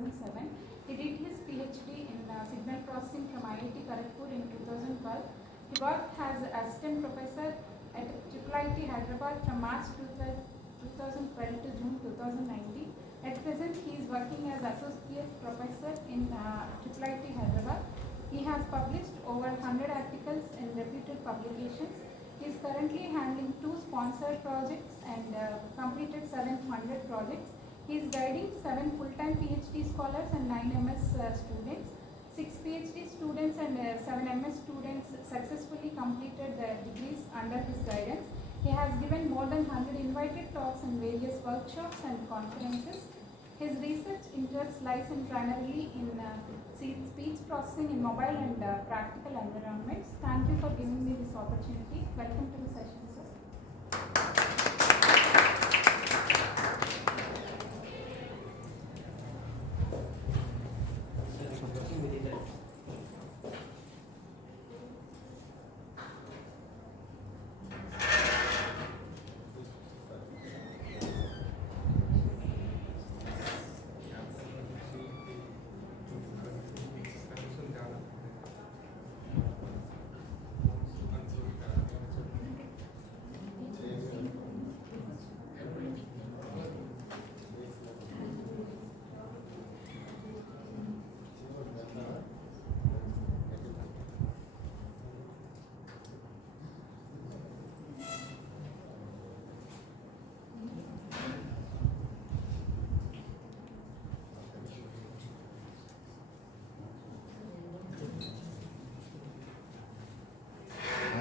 2007. He did his PhD in signal processing from IIT Kharagpur in 2012. He worked as assistant professor at IIIT Hyderabad from March 2012 to June 2019. At present, he is working as associate professor in IIIT Hyderabad. He has published over 100 articles in reputed publications. He is currently handling 2 sponsored projects and completed 700 projects. He is guiding 7 full-time PhD scholars and 9 MS students. 6 PhD students and 7 MS students successfully completed their degrees under his guidance. He has given more than 100 invited talks in various workshops and conferences. His research interest lies primarily in speech processing in mobile and practical environments. Thank you for giving me this opportunity. Welcome to the session, sir.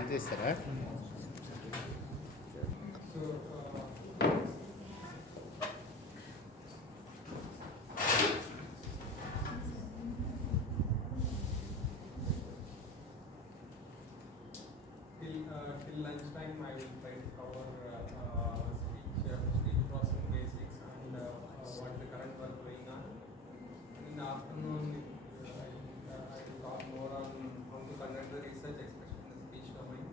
This, right? Till lunchtime, I will try to cover speech processing basics and what is the current work going on. In the afternoon, I will talk more on how to conduct the research, especially in the speech domain.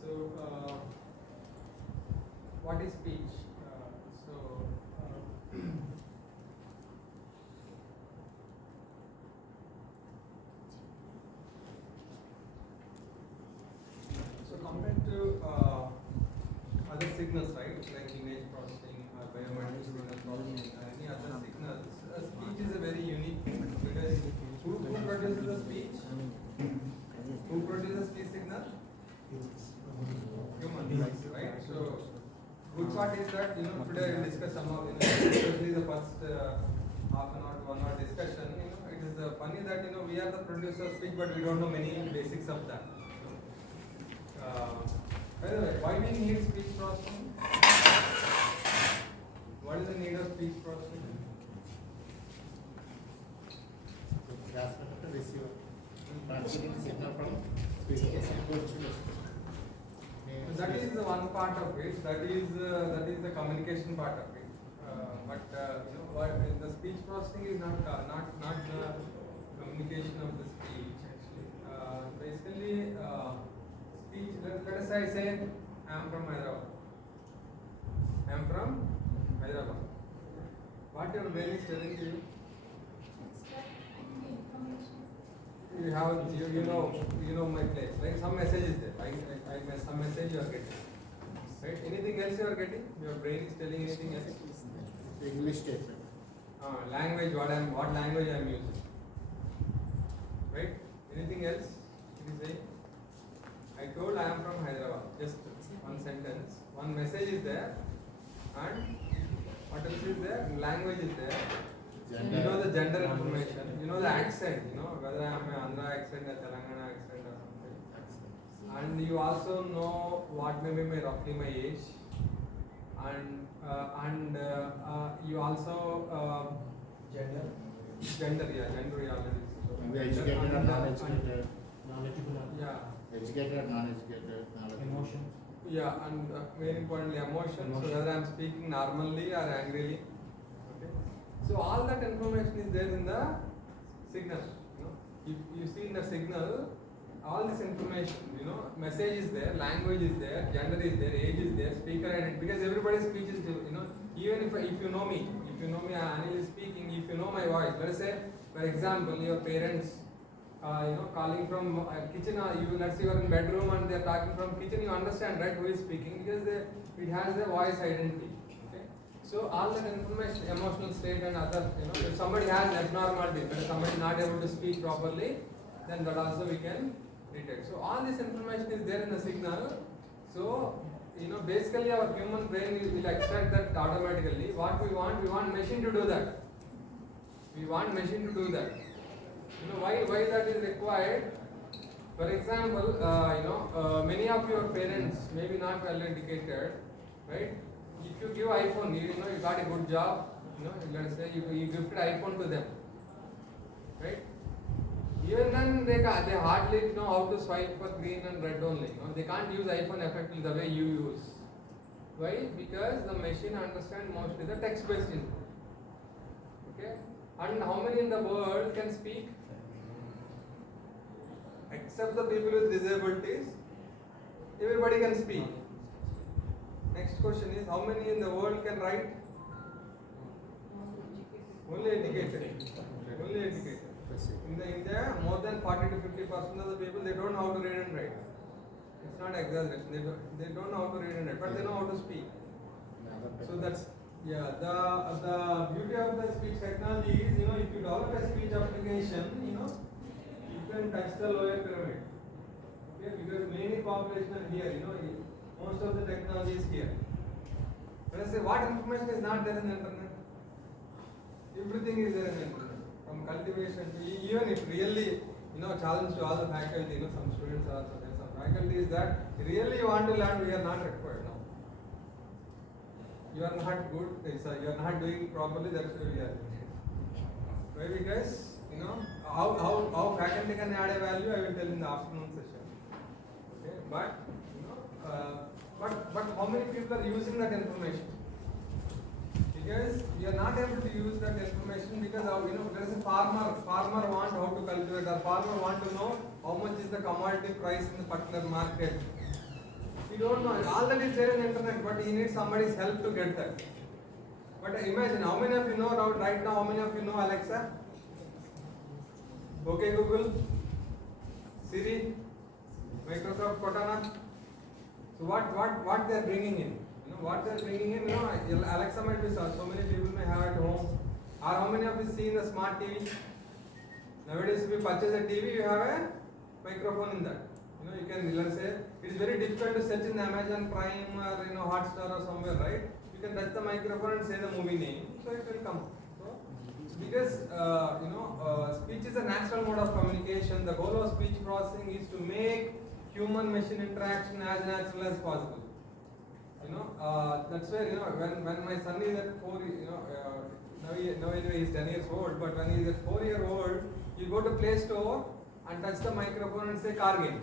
So, what is speech? So compared to other signals, right, like image processing, biometric signal processing, any other signals, speech is a very unique thing because who produces the speech? Who produces speech signal? Humans, right? So good part is that today we will discuss some of especially the first half an hour to 1 hour discussion. It is funny that we are the producer of speech, but we don't know many basics of that. By the way, why we need speech processing? What is the need of speech processing? Transmitter to receiver. Transmitting signal from speaker. That is the one part of it. That is the communication part of it. But what the speech processing is not the communication of the speech actually. Basically, speech. Let us say I say I am from Hyderabad. I am from Hyderabad. What your brain is telling you? You have you know my place. Like some message is there. Some message you are getting. Right? Anything else you are getting? Your brain is telling anything else? English statement. Language. What language I am using? Right? Anything else? It is saying. I told I am from Hyderabad. Just one sentence. One message is there, and what else is there? Language is there. Gender. You know the gender information. You know the accent. Whether I am an Andhra accent, a Telangana accent, or something. And you also know what may be roughly my age, and you also Gender. Gender we already. Maybe educated or non-educated. Yeah. Educated or non-educated. Emotion. Yeah, and very importantly, emotion. So whether I am speaking normally or angrily. Okay. So all that information is there in the signal. If you see in the signal, all this information, message is there, language is there, gender is there, age is there, speaker identity, because everybody's speech is, even if you know me, Anil is speaking, if you know my voice, let us say, for example, your parents, calling from kitchen, let's say you are in bedroom and they are talking from kitchen, you understand, right, who is speaking, because it has a voice identity. Okay? So all that information, emotional state and other, if somebody has abnormality, when somebody is not able to speak properly, then that also we can detect. So all this information is there in the signal. So basically our human brain will extract that automatically. What we want machine to do that. We want machine to do that. Why that is required? For example, many of your parents may be not well educated, right? If you give iPhone, you got a good job, let's say you gifted iPhone to them, right? Even then they hardly know how to swipe for green and red only. They can't use iPhone effectively the way you use. Why? Because the machine understands mostly the text-based input. Okay? And how many in the world can speak? Except the people with disabilities, everybody can speak. Next question is, how many in the world can write? Only educated. Only educated. In India, more than 40 to 50% of the people, they don't know how to read and write. It's not exaggeration. They don't know how to read and write, but they know how to speak. So that's the beauty of the speech technology is, if you develop a speech application, you can touch the lower pyramid. Okay, because many population are here. Most of the technology is here. When I say what information is not there in the internet, everything is there in the internet. From cultivation to even if really, challenge to all the faculty, some students are also there, some faculty is that really you want to learn, we are not required now. You are not good, you are not doing properly, that's why we are doing. Why? Because, how faculty can add a value, I will tell in the afternoon session. Okay, but, but how many people are using that information? Because we are not able to use that information because there is a farmer want how to cultivate, or farmer want to know how much is the commodity price in the particular market. We don't know. All that is there in the internet, but he needs somebody's help to get that. But imagine, how many of you know right now, how many of you know Alexa? Okay Google, Siri, Microsoft Cortana. So what they are bringing in? What they are bringing in, Alexa might be so many people may have at home. Or how many of you seen the smart TV? Nowadays, if you purchase a TV, you have a microphone in that. You can, let's say, it is very difficult to search in Amazon Prime or Hotstar or somewhere, right? You can touch the microphone and say the movie name, so it will come. So, because speech is a natural mode of communication. The goal of speech processing is to make human-machine interaction as natural as possible. That's where when my son is at 4, now anyway he's 10 years old, but when he's at 4-year old, you go to Play Store and touch the microphone and say car game.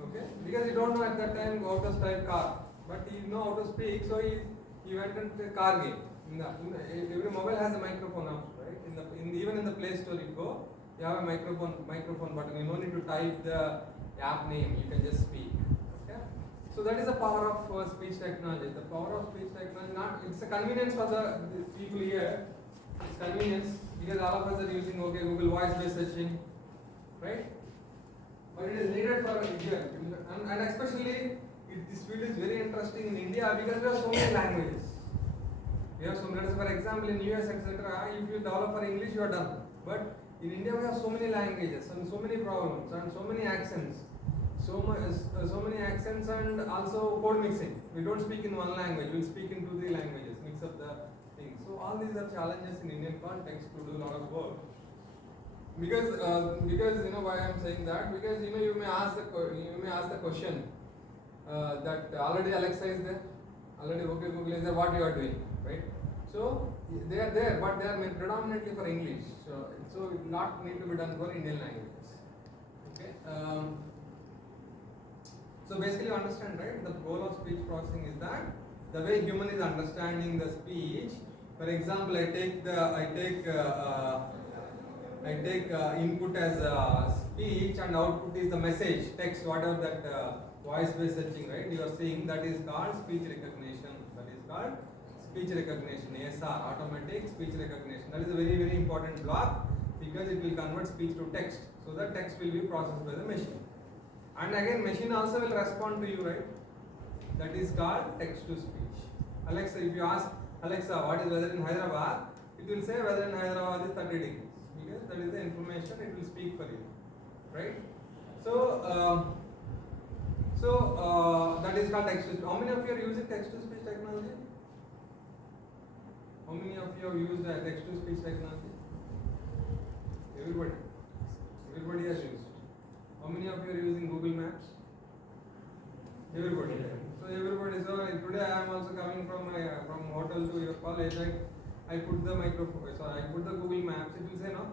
Okay, because you don't know at that time how to type car, but he know how to speak, so he went and say car game. Every mobile has a microphone now, right? Even in the Play Store you go, you have a microphone button. You don't need to type the app name. You can just speak. So that is the power of speech technology. The power of speech technology, it's a convenience for the people here. It's convenience because all of us are using Google voice-based searching, right? But it is needed for here, and especially this field is very interesting in India because we have so many languages. We have for example, in US, etc. If you develop for English, you are done. But in India, we have so many languages and so many problems and so many accents. So many accents and also code mixing. We don't speak in one language, we'll speak in 2-3 languages, mix up the things. So all these are challenges in Indian context to do a lot of work. Because why I'm saying that, because you may ask the question that already Alexa is there, already okay Google is there, what you are doing, right? So they are there, but they are predominantly for English. So it not need to be done for Indian languages. Okay. So basically you understand, right? The goal of speech processing is that the way human is understanding the speech. For example, I take input as speech and output is the message, text, whatever that voice-based searching, right? You are seeing that is called speech recognition. That is called speech recognition, ASR, automatic speech recognition. That is a very, very important block because it will convert speech to text. So the text will be processed by the machine. And again, machine also will respond to you, right? That is called text to speech. Alexa, if you ask Alexa, what is weather in Hyderabad? It will say weather in Hyderabad is 30 degrees. Because that is the information it will speak for you, right? So, that is called text to speech. How many of you are using text to speech technology? How many of you have used text to speech technology? Everybody. Everybody has used. How many of you are using Google Maps? Everybody. So everybody. So today I am also coming from hotel to your college. I put the microphone. So I put the Google Maps. It will say no.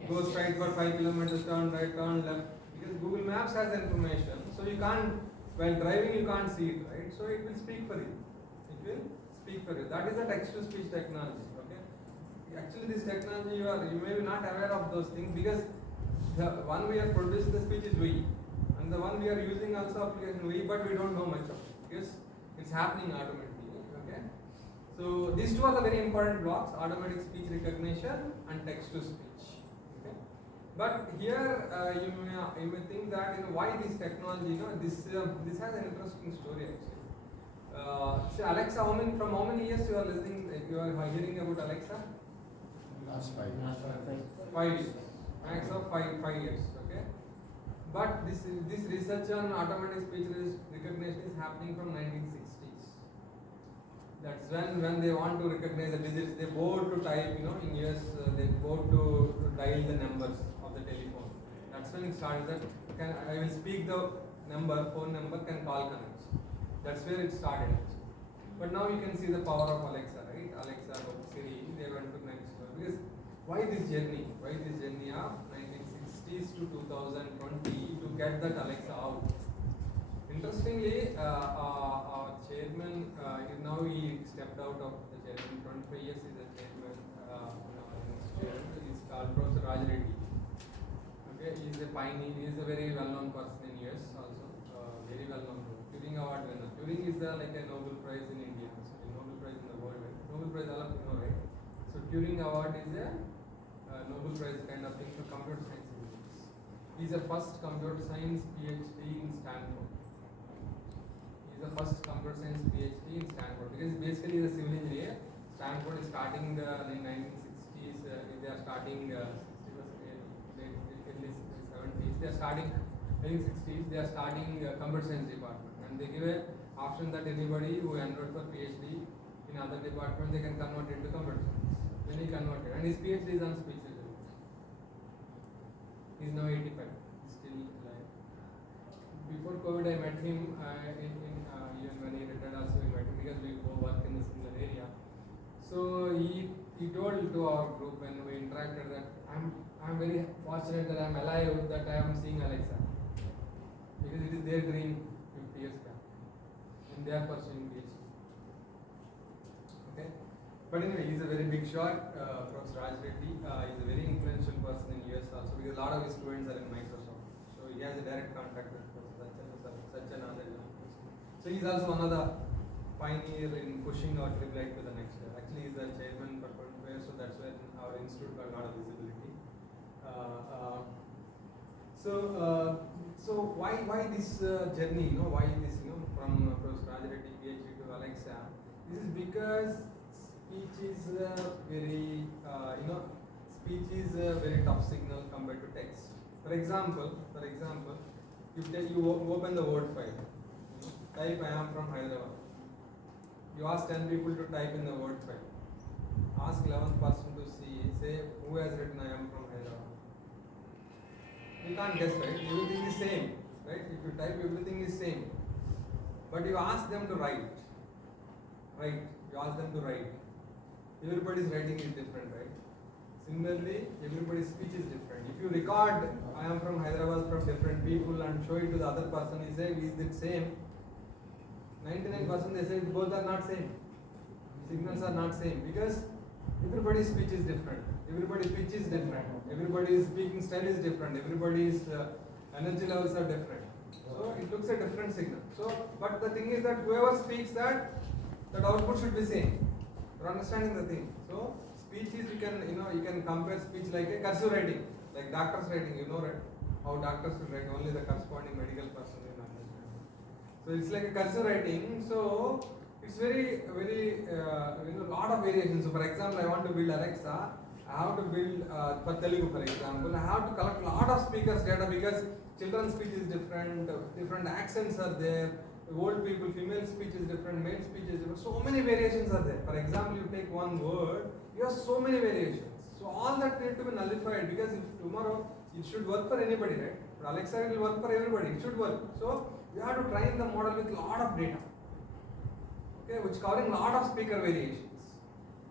Yes. Go straight for 5 kilometers. Turn right. Turn left. Because Google Maps has information. So you can't. While driving, you can't see it, right? So it will speak for you. It will speak for you. That is the text to speech technology. Okay. Actually, this technology you may be not aware of those things because the one we have produced the speech is we, and the one we are using also application we, but we don't know much of it because it's happening automatically. Okay, so these two are the very important blocks: automatic speech recognition and text to speech. Okay, but here you may think that why this technology? This has an interesting story actually. So Alexa, from how many years you are listening? You are hearing about Alexa? Last 5 years. 5 years. Max of 5 years, okay. But this research on automatic speech recognition is happening from 1960s. That's when they want to recognize the digits. They board to type, in US they board to dial the numbers of the telephone. That's when it started. That I will speak the phone number, can call connects. That's where it started. But now you can see the power of Alexa, right? Alexa, Siri, they went to next level because. Why this journey? Why this journey of 1960s to 2020 to get that Alexa out? Interestingly, our chairman, now he stepped out of the chairman. 25 years is the chairman. He's called Professor Raj Reddy. Okay, he is a pioneer. He is a very well-known person in US also. Very well-known. Turing Award winner. Turing is like a Nobel Prize in India. So a Nobel Prize in the world. Right? Nobel Prize, all of you know, right? So Turing Award is a Nobel Prize kind of thing for computer science engineers. He is the first computer science PhD in Stanford. He is the first computer science PhD in Stanford because basically he is a civil engineer. Stanford is starting in 1960s. They are starting 60s, late 70s. They are starting 1960s. They are starting computer science department, and they give a option that anybody who enrolled for PhD in other department they can convert into computer science. Then he converted, and his PhD is on speech recognition. He is now 85, still alive. Before COVID, I met him even when he retired. Also, we met him because we both work in the similar area. So he told to our group when we interacted that I'm very fortunate that I'm alive, that I am seeing Alexa because it is their dream 50 years back, and they are pursuing PhD. Okay. But anyway, he's a very big shot. Professor Raj Reddy is a very influential person in US also because a lot of his students are in Microsoft. So he has a direct contact with such a knowledge. So he's also one of the pioneer in pushing our AAA to the next level. Actually, he's the chairman for 25 years, so that's where our institute got a lot of visibility. So why this journey? Why this? From Professor Raj Reddy PhD to Alexa. This is because speech is very tough signal compared to text. For example, you open the word file. Type I am from Hyderabad. You ask 10 people to type in the word file. Ask 11th person to say who has written I am from Hyderabad. You can't guess, right? Everything is same, right? If you type, everything is same. But you ask them to write. You ask them to write. Everybody's writing is different, right? Similarly, everybody's speech is different. If you record, I am from Hyderabad from different people and show it to the other person, he say, is it same? 99% they say both are not same. Signals are not same because everybody's speech is different. Everybody's speech is different. Everybody's speaking style is different. Everybody's energy levels are different. So it looks a different signal. So, but the thing is that whoever speaks that output should be same. You're understanding the thing. So speech is, you can compare speech like a cursive writing, like doctor's writing. You know, right? How doctors will write, only the corresponding medical person will understand. So it's like a cursive writing. So it's very lot of variations. So for example, I want to build Alexa. I have to build for Telugu, for example. I have to collect a lot of speakers data because children's speech is different, different accents are there. Old people, female speech is different, male speech is different. So many variations are there. For example, you take one word, you have so many variations. So all that need to be nullified because if tomorrow it should work for anybody, right? But Alexa will work for everybody. It should work. So you have to train the model with a lot of data. Okay, which covering a lot of speaker variations.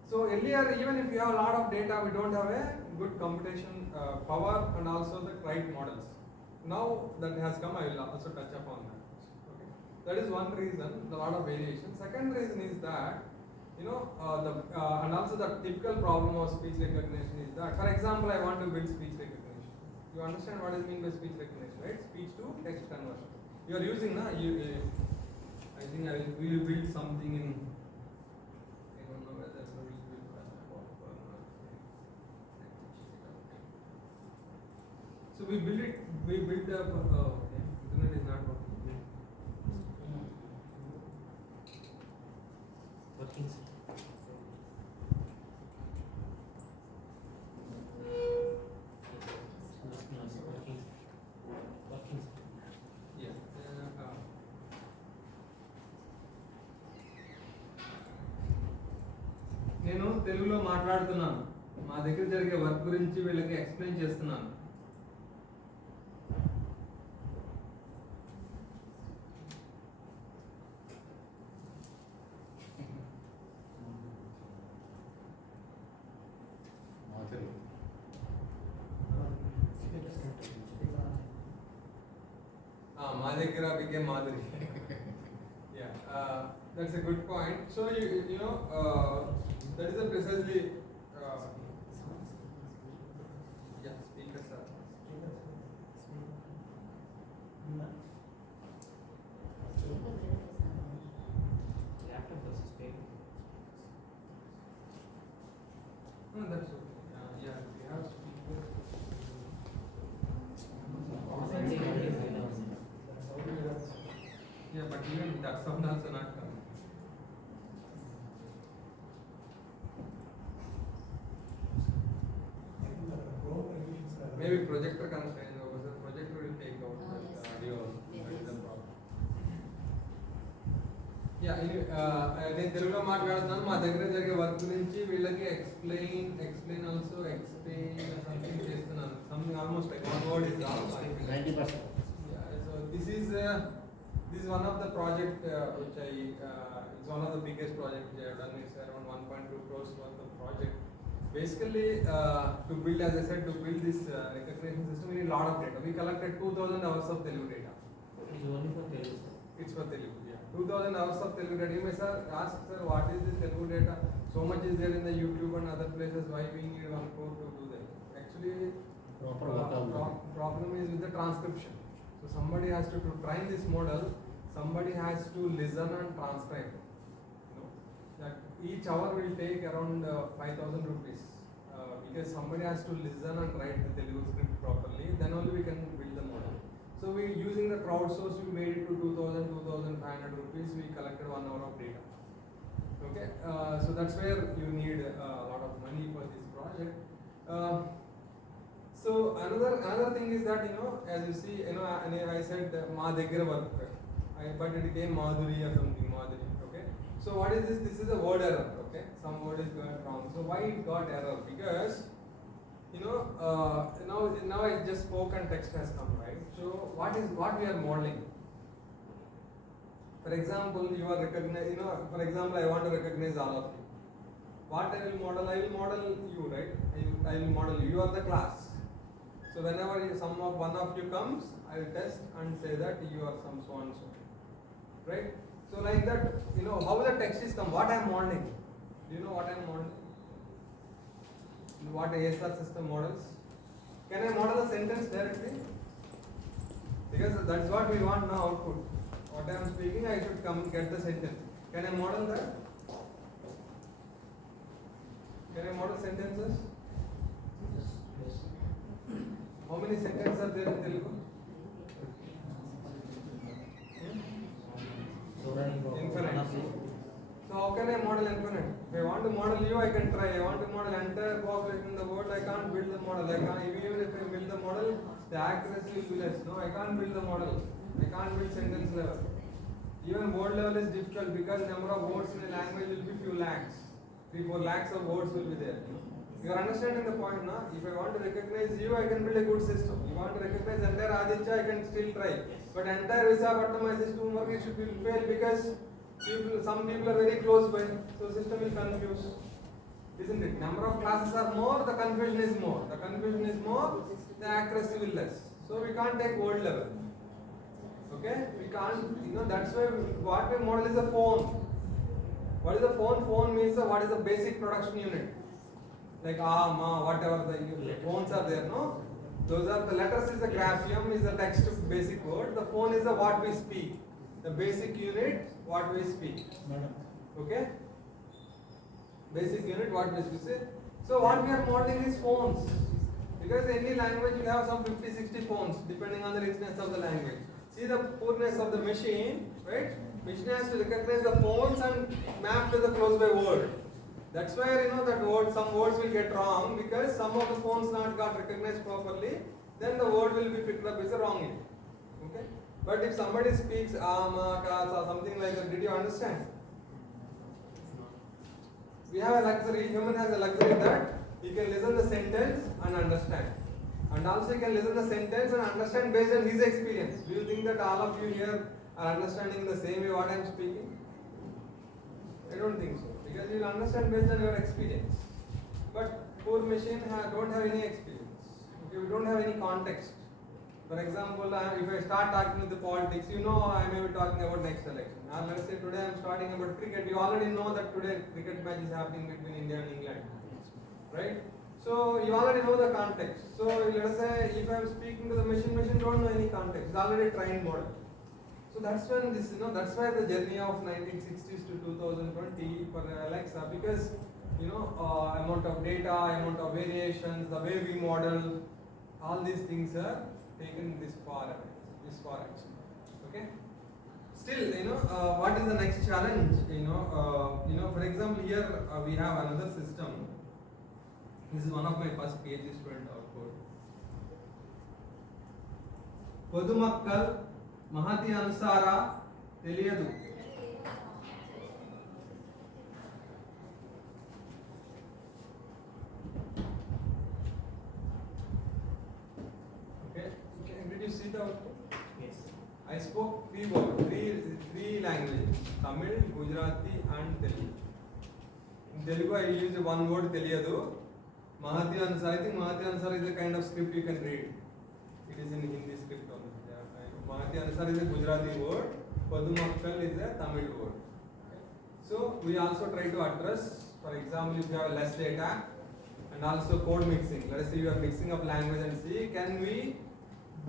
So earlier, even if you have a lot of data, we don't have a good computation power and also the right models. Now that has come, I will also touch upon that. Okay, that is one reason, a lot of variation. Second reason is that and also the typical problem of speech recognition is that, for example, I want to build speech recognition. You understand what is mean by speech recognition, right? Speech to text conversion. You are using I think we will build something in. I don't know whether we will build so we build it. We build up. Okay, internet is not working. Working. Yeah. నేను తెలుగులో మాట్లాడుతున్నాను. మా దగ్గర జరిగే work గురించి వీళ్ళకి explain చేస్తున్నాను. మా దగ్గర became Madhuri. Yeah, that's a good point. So that is a precisely yeah, speakers are. Laptop versus paper. No, that's okay. Yeah, we have speakers. Yeah, but even that sound also not coming. Maybe projector constraint over the projector will take out the audio. That is the problem. Yeah, నేను తెలుగులో మాట్లాడుతున్నాను. మా దగ్గర జరిగే work గురించి వీళ్ళకి explain also explain something చేస్తున్నాను. Something almost like one word is also 90%. Yeah, so this is one of the project which it's one of the biggest project which I have done. It's around 1.2 crores worth of project. Basically, to build, as I said, to build this recognition system, we need a lot of data. We collected 2,000 hours of Telugu data. It's only for Telugu. It's for Telugu, yeah. 2,000 hours of Telugu data. You may ask, sir, what is this Telugu data? So much is there in the YouTube and other places. Why we need 1 crore to do that? Actually, problem is with the transcription. So somebody has to train this model. Somebody has to listen and transcribe. That each hour will take around 5,000 rupees because somebody has to listen and write the Telugu script properly. Then only we can build the model. So we using the crowdsource, we made it to 2,500 rupees. We collected 1 hour of data. Okay, so that's where you need a lot of money for this project. So another thing is that as you see, I said ma daggara work, but it became Madhuri or something Madhuri. Okay, so what is this? This is a word error. Okay, some word is got wrong. So why it got error? Because now I just spoke and text has come, right? So what we are modeling? For example, you are recognize. For example, I want to recognize all of you. What I will model? I will model you, right? I will model you. You are the class. So whenever one of you comes, I will test and say that you are some so and so, right? So like that, how the text is come, what I am modeling. Do you know what I am modeling? what ASR system models? Can I model a sentence directly? Because that's what we want now output. What I am speaking, I should come get the sentence. Can I model that? Can I model sentences? How many sentences are there in Telugu? Infinite. So how can I model infinite? If I want to model you, I can try. I want to model entire population in the world, I can't build the model. I can't, even if I build the model, the accuracy will be less. No, I can't build the model. I can't build sentence level. Even word level is difficult because number of words in a language will be few lakhs. 3-4 lakhs of words will be there. You are understanding the point now? If I want to recognize you, I can build a good system. If I want to recognize entire Aditya, I can still try. But entire Visakhapatnam, my system work, it should be fail because some people are very close by, so system will confuse. Isn't it? Number of classes are more, the confusion is more. The confusion is more, the accuracy will less. So we can't take word level. Okay? We can't, that's why what we model is a phone. What is a phone? Phone means what is the basic production unit. Like ma, whatever the phones are there, no? Those are the letters is the graphium, is the text basic word. The phone is the what we speak. The basic unit, what we speak. Okay? Basic unit, what we speak. So what we are modeling is phones. Because any language will have some 50-60 phones, depending on the richness of the language. See the poorness of the machine, right? Machine has to recognize the phones and map to the close by word. That's why that some words will get wrong because some of the phones not got recognized properly, then the word will be picked up as a wrongly. Okay? But if somebody speaks ama, kasa, something like that, did you understand? We have a luxury, human has a luxury that he can listen the sentence and understand. And also he can listen the sentence and understand based on his experience. Do you think that all of you here are understanding the same way what I am speaking? I don't think so. Because you will understand based on your experience. But poor machine don't have any experience. Okay, we don't have any context. For example, if I start talking with the politics, I may be talking about next election. Now let's say today I am starting about cricket. You already know that today cricket match is happening between India and England. Right? So you already know the context. So let us say if I am speaking to the machine don't know any context. It's already a trained model. So that's when this, that's why the journey of 1960s to 2020 for Alexa, because amount of data, amount of variations, the way we model, all these things are taken this far actually. Okay. Still, what is the next challenge? For example, here we have another system. This is one of my first PhD student output. Podumakkal Mahati Anusara Teliyadu. Okay, did you see the output? Yes. I spoke three languages: Tamil, Gujarati, and Telugu. In Telugu, I used one word Teliyadu. Mahati Anusara. I think Mahati Anusara is a kind of script you can read. It is in Hindi script only. Mahati Anusar is a Gujarati word, Podumakkal is a Tamil word. Okay. So we also try to address, for example, if you have less data and also code mixing. Let us say you are mixing up language and see, can we,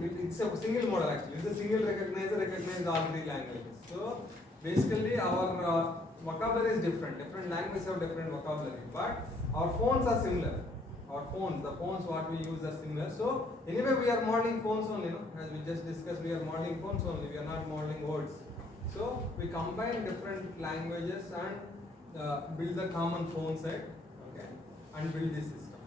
it's a single model actually, it's a single recognizer, recognize all three languages. So basically our vocabulary is different languages have different vocabulary, but our phones are similar. The phones what we use are similar. So anyway we are modeling phones only, as we just discussed, we are modeling phones only, we are not modeling words. So we combine different languages and build the common phone set, okay, and build this system.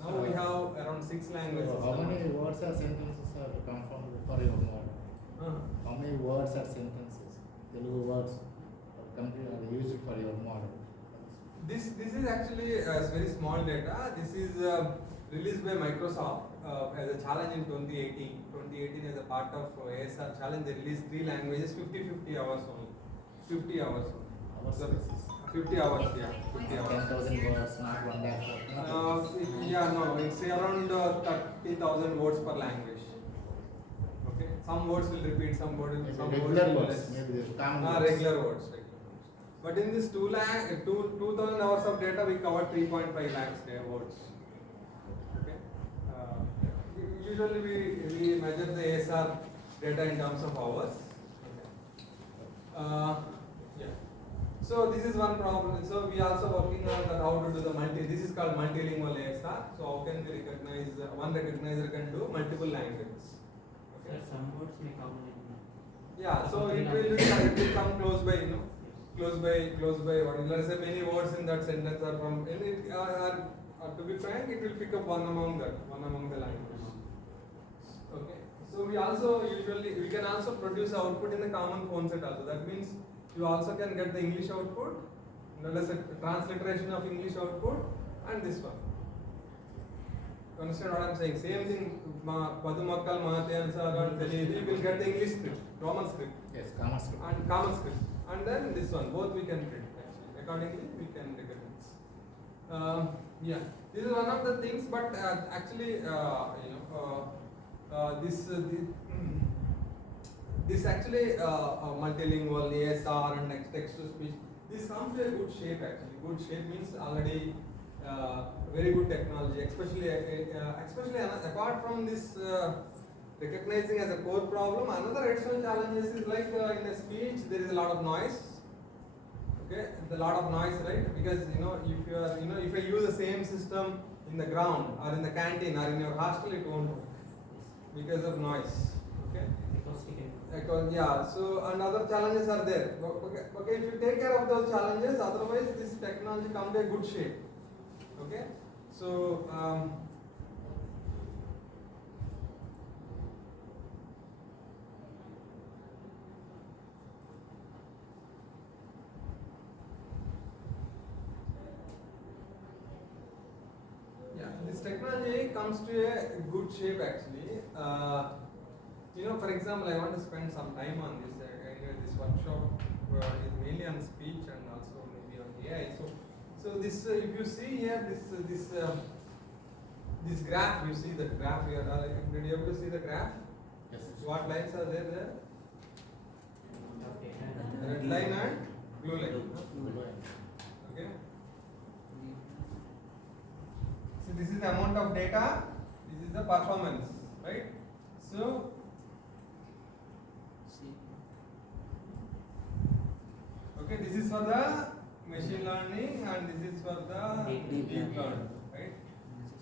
Now we have around 6 languages. So how many words or sentences are come from for your model? How many words or sentences, Telugu words, are used for your model? This is actually very small data. This is released by Microsoft as a challenge in 2018. 2018 as a part of ASR challenge, they released 3 languages, 50 hours only. 50 hours only. So, 50 hours, yeah. 50 hours. 10,000 words, not 1 lakh. It's around 30,000 words per language. Okay, some words will repeat, some words will less. Maybe common regular words. But in this 2,000 hours of data, we covered 3.5 lakhs words. usually we measure the ASR data in terms of hours. Okay. Yeah. So this is one problem. So we also working on that how to do the this is called multilingual ASR. So how can we recognize, one recognizer can do multiple languages. Sir, some words may come in. Yeah, so it will come close by, close by what, let's say many words in that sentence are from, to be frank, it will pick up one among the languages. Okay, so we can also produce output in the common phone set also. That means you also can get the English output, let's say transliteration of English output, and this one. You understand what I'm saying? Same thing, Padumakkal, Mahatyansar, and you will get the English script, Roman script. Yes, common script. And common script. And then this one, both we can print actually. Accordingly, we can recognize. Yeah, this is one of the things, but actually, this actually multilingual ASR and text to speech. This comes to a good shape actually. Good shape means already very good technology, especially apart from this recognizing as a core problem. Another additional challenge is like in a speech there is a lot of noise. Okay, a lot of noise, right? Because if you are if I use the same system in the ground or in the canteen or in your hostel, it won't work because of noise. Okay. Yeah, so and other challenges are there. Okay, if you take care of those challenges, otherwise this technology comes to a good shape. Okay, so yeah, this technology comes to a good shape actually. For example, I want to spend some time on this. This workshop is mainly on speech and also maybe on AI. So this, if you see here, this graph, you see the graph here. Did you able to see the graph? Yes. What lines are there? Red line and blue line. Okay. So this is the amount of data. This is the performance, right? So okay, this is for the machine learning and this is for the deep learning, right?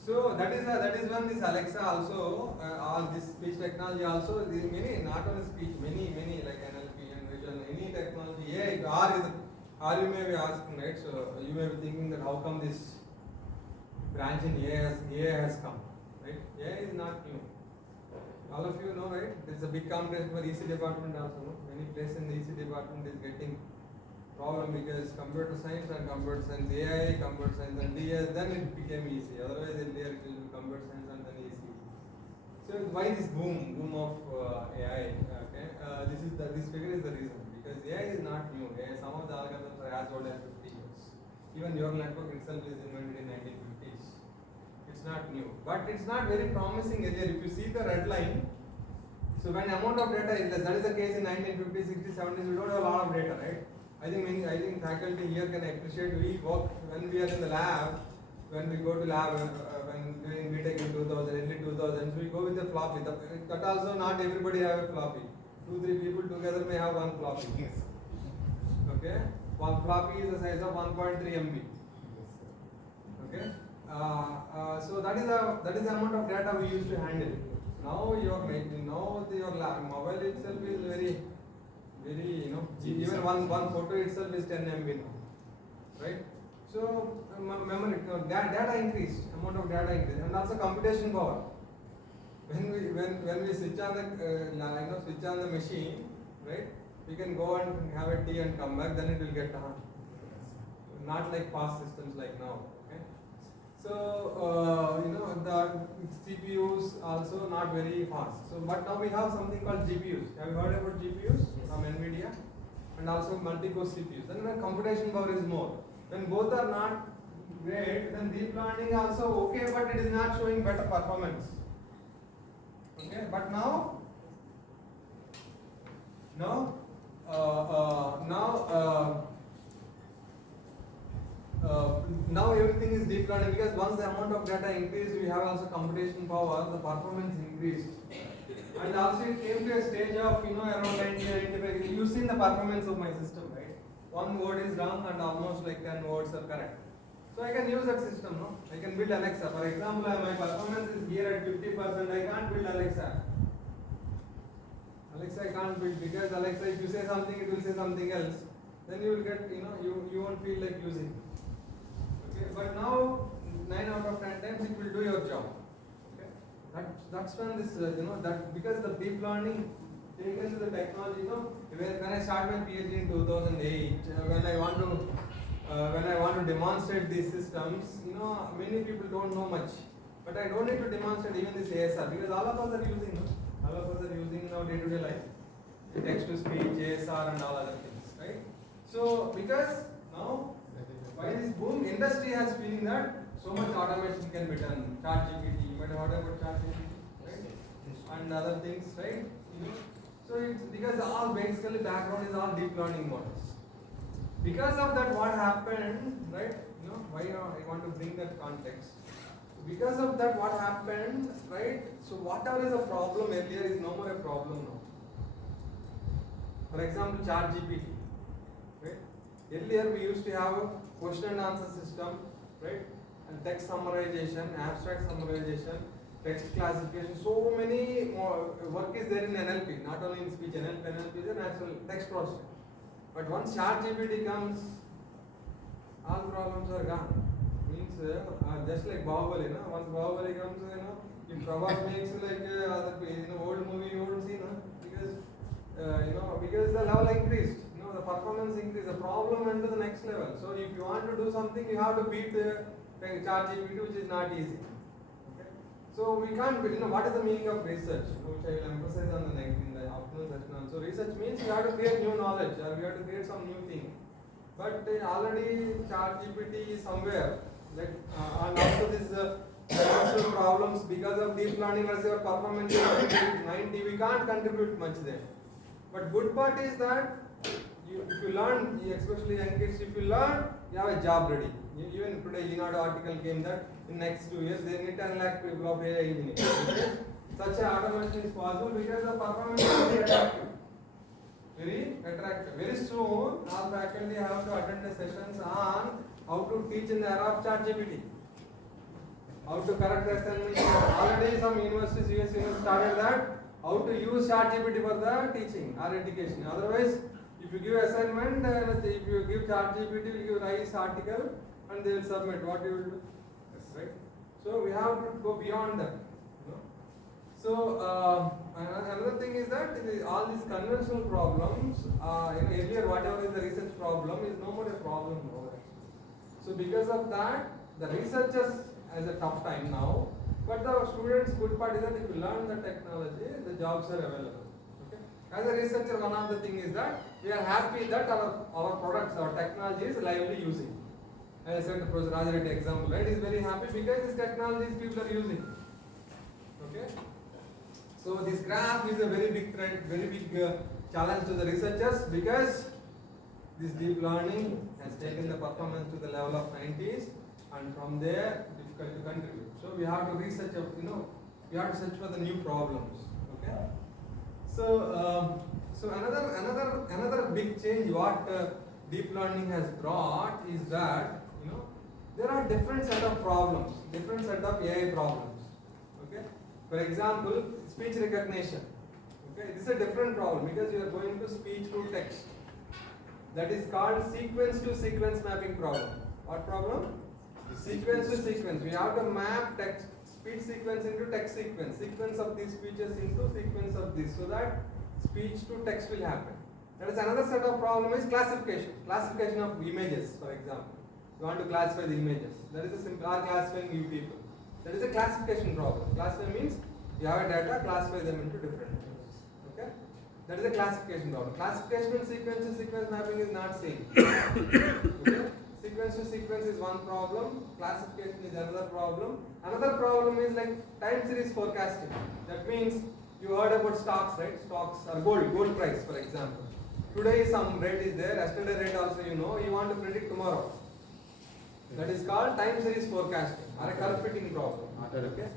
So that is when this Alexa also, all this speech technology also, many, not only speech, many like NLP and vision, any technology, AI, or you may be asking, right? So you may be thinking that how come this branch in AI has come, right? AI is not new. All of you know, right? There's a big competition for EC department also. Many places in the EC department is getting problem because computer science and computer science AI, computer science and DS, then it became easy. Otherwise, earlier it will be computer science and then EC. So why this boom of AI? Okay, this figure is the reason because AI is not new. Some of the algorithms are as old as 50 years. Even neural network itself is invented in 1950s. It's not new, but it's not very promising earlier. If you see the red line, so when amount of data is less, that is the case in 1950s, 60s, 70s. We don't have a lot of data, right? I think faculty here can appreciate. We work when we are in the lab. When we go to lab, when doing BTech in 2000, early 2000s, we go with a floppy. That also not everybody have a floppy. 2-3 people together may have one floppy. Yes. Okay, one floppy is the size of 1.3 MB. Okay, so that is the amount of data we used to handle. Now your mobile itself is very even one photo itself is 10 MB now, right? So memory data increased, amount of data increased, and also computation power. When we switch on the machine, right? We can go and have a tea and come back, then it will get on. Not like fast systems like now. Okay. So the CPUs also not very fast. So but now we have something called GPUs. Have you heard about GPUs from NVIDIA? And also multi-core CPUs. Then when computation power is more. When both are not great, then deep learning also okay, but it is not showing better performance. Okay, but now everything is deep learning, because once the amount of data increased, we have also computation power, the performance increased. And also it came to a stage of, around 90-95. You've seen the performance of my system, right? One word is wrong and almost like 10 words are correct. So I can use that system, no? I can build Alexa. For example, my performance is here at 50%, I can't build Alexa. Alexa I can't build, because Alexa, if you say something, it will say something else. Then you will get, you won't feel like using it. Okay, but now 9 out of 10 times it will do your job. Okay, that's when this, that because the deep learning taken to the technology, when I started my PhD in 2008, when I want to demonstrate these systems, many people don't know much. But I don't need to demonstrate even this ASR, because all of us are using, in our day-to-day life. Text to speech, ASR and all other things, right? So because now, by this boom, industry has feeling that so much automation can be done. ChatGPT, you might have heard about ChatGPT, right? And other things, right? So it's because all basically background is all deep learning models. Because of that, what happened, right? Why I want to bring that context. Because of that, what happened, right? So whatever is a problem earlier is no more a problem now. For example, ChatGPT, right? Earlier we used to have a question and answer system, right? And text summarization, abstract summarization, text classification. So many more work is there in NLP, not only in speech. NLP is a natural text processing. But once ChatGPT comes, all problems are gone. Means just like Bahubali, once Bahubali comes, if Prabhat makes like old movie, you won't see, because because the level increased, the performance increased, the problem went to the next level. So if you want to do something, you have to beat ChatGPT, which is not easy. Okay? So we can't, what is the meaning of research, which I will emphasize on in the afternoon session. So research means you have to create new knowledge, or you have to create some new thing. But already ChatGPT is somewhere, and also this financial problems because of deep learning, as your performance is 90, we can't contribute much there. But good part is that if you learn, especially young kids, if you learn, you have a job ready. Even today, Leonardo article came that in next 2 years, they need 10 lakh people of AI engineering. Such an automation is possible because the performance is very attractive. Very attractive. Very soon, all faculty have to attend the sessions on how to teach in the era of ChatGPT. How to correct the assignments. Already some universities, US universities started that. How to use ChatGPT for the teaching or education. Otherwise, if you give assignment, if you give ChatGPT, you give nice article, and they will submit. What you will do? Yes, right? So we have to go beyond that. So another thing is that all these conventional problems, earlier whatever is the research problem is no more a problem now. So because of that, the researchers has a tough time now. But the students' good part is that if you learn the technology, the jobs are available. Okay? As a researcher, one of the things is that we are happy that our products, our technology is lively using. As I said, Professor Rajareddy example, right? Is very happy because this technology people are using. Okay? So this graph is a very big threat, very big challenge to the researchers, because this deep learning has taken the performance to the level of 90s, and from there difficult to contribute. So we have to research, we have to search for the new problems. Okay. So another big change what deep learning has brought is that there are different set of problems, different set of AI problems. Okay. For example, speech recognition. Okay, this is a different problem because you are going to speech to text. That is called sequence to sequence mapping problem. What problem? Sequence to sequence. We have to map text speech sequence into text sequence. Sequence of these speeches into sequence of this, so that speech to text will happen. There is another set of problem is classification. Classification of images, for example. You want to classify the images. That is a simple, or classifying new people. That is a classification problem. Classify means you have a data, classify them into different images. Okay? That is a classification problem. Classification and sequence to sequence mapping is not same. Okay? Sequence to sequence is one problem. Classification is another problem. Another problem is like time series forecasting. That means you heard about stocks, right? Stocks or gold price, for example. Today some rate is there. Yesterday rate also you know. You want to predict tomorrow. That is called time series forecasting or a curve fitting problem. Okay.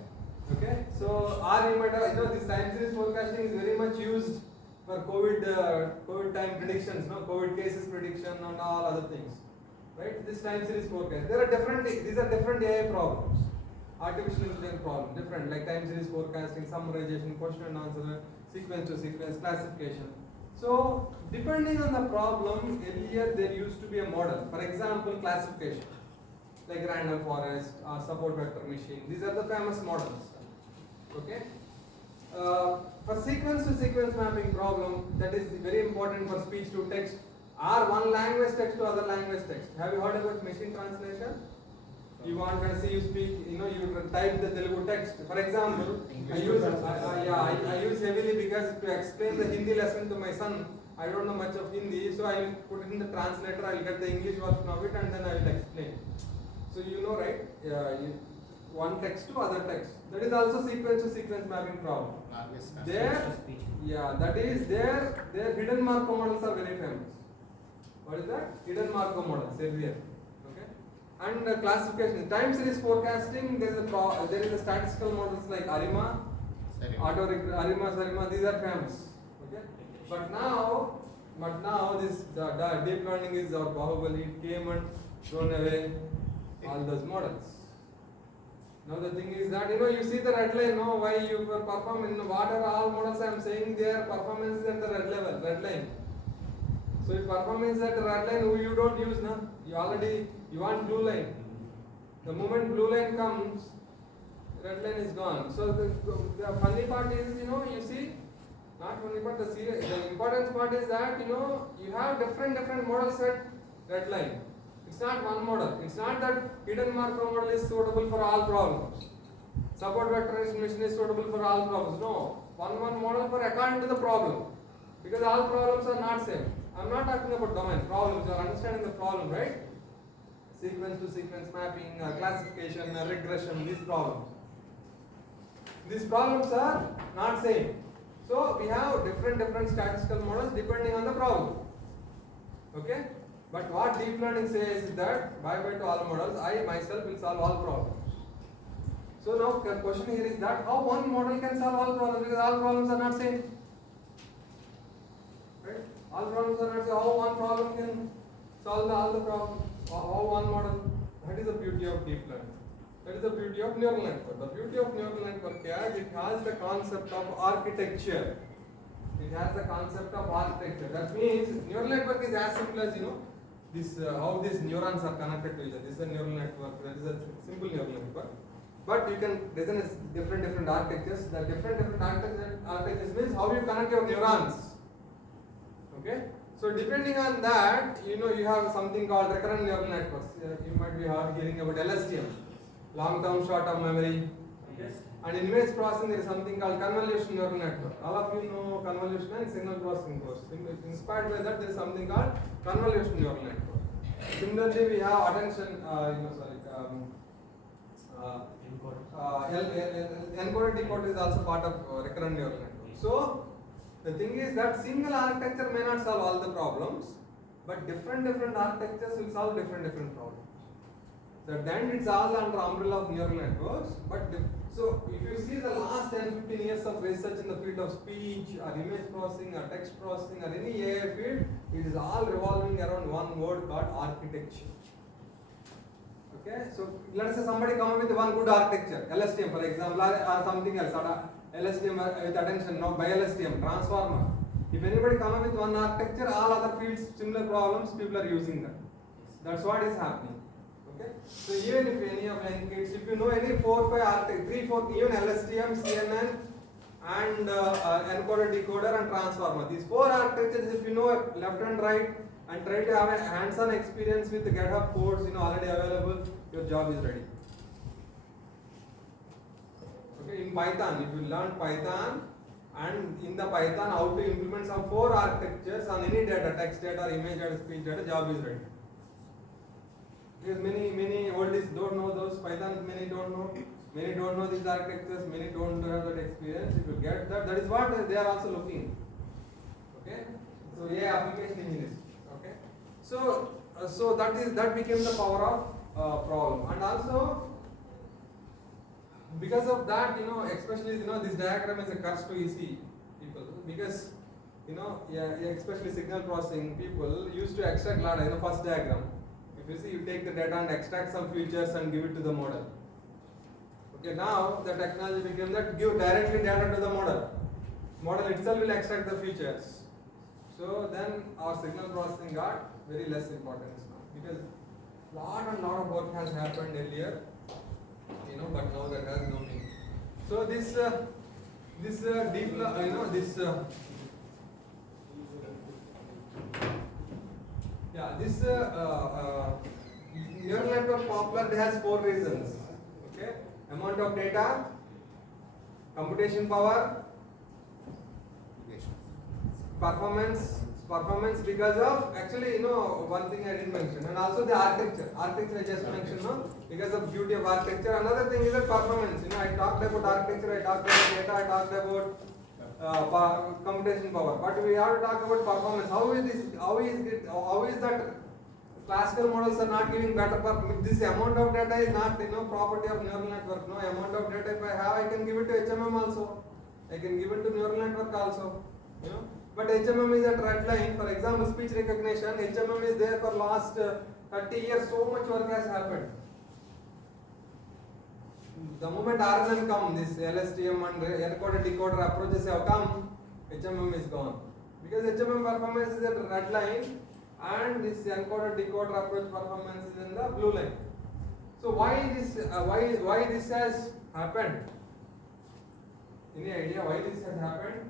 Okay. So or you might have, this time series forecasting is very much used for COVID time predictions, COVID cases prediction and all other things. Right? This time series forecast. These are different AI problems. Artificial intelligence problem, different, like time series forecasting, summarization, question and answer, sequence to sequence, classification. So depending on the problem, earlier there used to be a model. For example, classification, like random forest or support vector machine. These are the famous models. Okay. For sequence to sequence mapping problem, that is very important for speech to text or one language text to other language text. Have you heard about machine translation? You want to see you speak, you type the Telugu text. For example, I use heavily because to explain the Hindi lesson to my son, I don't know much of Hindi, so I will put it in the translator, I will get the English version of it and then I will explain. So right? One text to other text. That is also sequence to sequence mapping problem. Their hidden Markov models are very famous. What is that? Hidden Markov models, earlier. And classification, time series forecasting, there is a statistical models like ARIMA, ARIMA, these are famous. Okay, but now this deep learning is our Bahubali. It came and thrown away all those models. Now the thing is that you see the red line. Why you perform in what are all models I am saying their performance is at the red line. So if performance at the red line, you don't use you want blue line. The moment blue line comes, red line is gone. So the funny part is, you see, not funny part, the important part is that, you have different models at red line. It's not one model. It's not that hidden Markov model is suitable for all problems. Support vector estimation is suitable for all problems. No, one model for according to the problem. Because all problems are not same. I'm not talking about domain problems. You are understanding the problem, right? Sequence to sequence mapping, classification, regression, these problems. These problems are not same. So we have different statistical models depending on the problem. Okay? But what deep learning says is that bye to all models, I myself will solve all problems. So now the question here is that how one model can solve all problems, because all problems are not same. Right? All problems are not same. How one problem can solve all the problems? How one model? That is the beauty of deep learning. That is the beauty of neural network. The beauty of neural network is it has the concept of architecture. It has the concept of architecture. That means neural network is as simple as this how these neurons are connected to each other. This is a neural network. That is a simple neural network. But you can design different architectures. The different architectures means how you connect your neurons. Okay. So depending on that, you have something called recurrent neural networks. You might be hearing about LSTM, long-term short-term memory. Yes. And in image processing, there is something called convolution neural network. All of you know convolution and signal processing course. Inspired by that, there is something called convolution neural network. Similarly, we have attention, encoder decoder is also part of recurrent neural network. So the thing is that single architecture may not solve all the problems, but different architectures will solve different problems. So then it's all under umbrella of neural networks. So if you see the last 10-15 years of research in the field of speech or image processing or text processing or any AI field, it is all revolving around one word called architecture. Okay, so let us say somebody come up with one good architecture, LSTM for example, or something else, LSTM with attention, now by LSTM, transformer. If anybody come up with one architecture, all other fields, similar problems, people are using that. That's what is happening. Okay, so even if any of young kids, if you know any 4 5 architecture, 3 4, even LSTM, CNN, and encoder, decoder, and transformer, these 4 architectures, if you know left and right, and try to have a hands-on experience with the GitHub codes, already available, your job is ready. Okay, in Python, if you learn Python, and in the Python how to implement some 4 architectures on any data, text data, image data, speech data, job is ready. Because many oldies don't know those Python, many don't know these architectures, many don't have that experience. If you get that, that is what they are also looking. Okay, so yeah, application engineers. Okay, so that became the power of problem. And also, because of that, especially, this diagram is a curse to ECE people, because, especially signal processing people used to extract data, first diagram. If you see, you take the data and extract some features and give it to the model. Okay, now the technology became that give directly data to the model. Model itself will extract the features. So then our signal processing got very less importance now, because lot of work has happened earlier, but now that has no meaning. So this deep, this neural network popularity has 4 reasons. Okay, amount of data, computation power, performance because of actually one thing I didn't mention, and also the architecture I just mentioned, because of beauty of architecture. Another thing is the performance. I talked about architecture, I talked about data, I talked about computation power, but we have to talk about performance. How is that classical models are not giving better performance? This amount of data is not property of neural network. No, amount of data if I have, I can give it to HMM also, I can give it to neural network also, But HMM is a red line. For example, speech recognition, HMM is there for last 30 years. So much work has happened. The moment RNN come, this LSTM and encoder decoder approaches have come, HMM is gone. Because HMM performance is a red line and this encoder decoder approach performance is in the blue line. So why this has happened? Any idea why this has happened?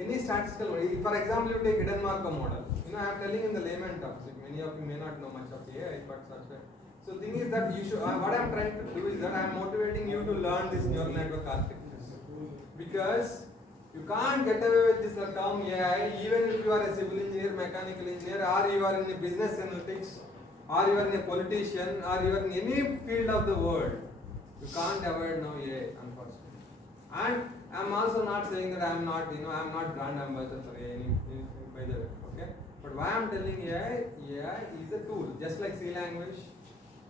Any statistical model, for example, you take hidden Markov model. I am telling in the layman terms. Many of you may not know much of AI, but such. So, thing is that you should. What I am trying to do is that I am motivating you to learn this neural network architectures, because you can't get away with this term AI. Even if you are a civil engineer, mechanical engineer, or you are in a business analytics, or you are in a politician, or you are in any field of the world, you can't avoid now AI, unfortunately. And I am also not saying that I am not, I am not brand ambassador for AI, by the way, okay? But why I am telling AI is a tool, just like C language,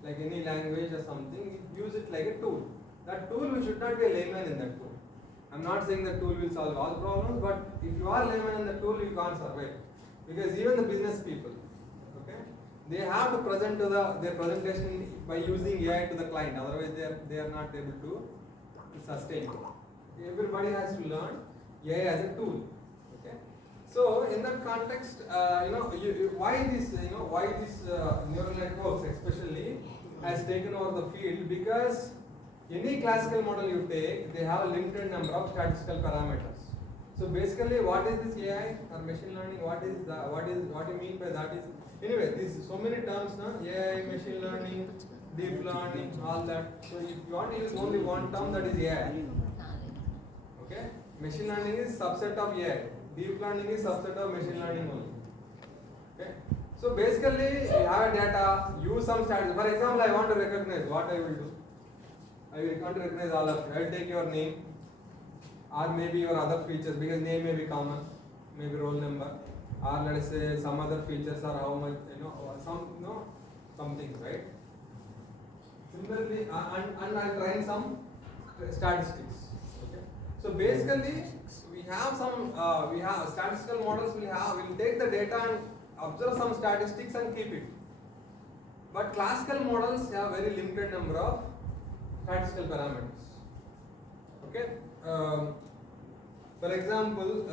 like any language or something, use it like a tool. That tool, we should not be a layman in that tool. I am not saying the tool will solve all problems, but if you are layman in the tool, you can't survive. Because even the business people, okay, they have to present to their presentation by using AI to the client, otherwise they are not able to sustain. Everybody has to learn AI as a tool. Okay. So in that context, why this neural networks especially has taken over the field, because any classical model you take, they have a limited number of statistical parameters. So basically, what is this AI or machine learning? What you mean by that is, anyway, this so many terms now, AI, machine learning, deep learning, all that. So if you want to use only one term, that is AI. Okay, machine learning is subset of AI. Deep learning is subset of machine learning only. Okay, so basically you have data, use some statistics. For example, I want to recognize. What I will do? I will want to recognize all of you. I will take your name, or maybe your other features, because name may be common, maybe roll number, or let us say some other features, or how much or some things, right? Similarly, and I train some statistics. So basically, we have statistical models. We'll take the data and observe some statistics and keep it. But classical models have very limited number of statistical parameters. Okay. For example,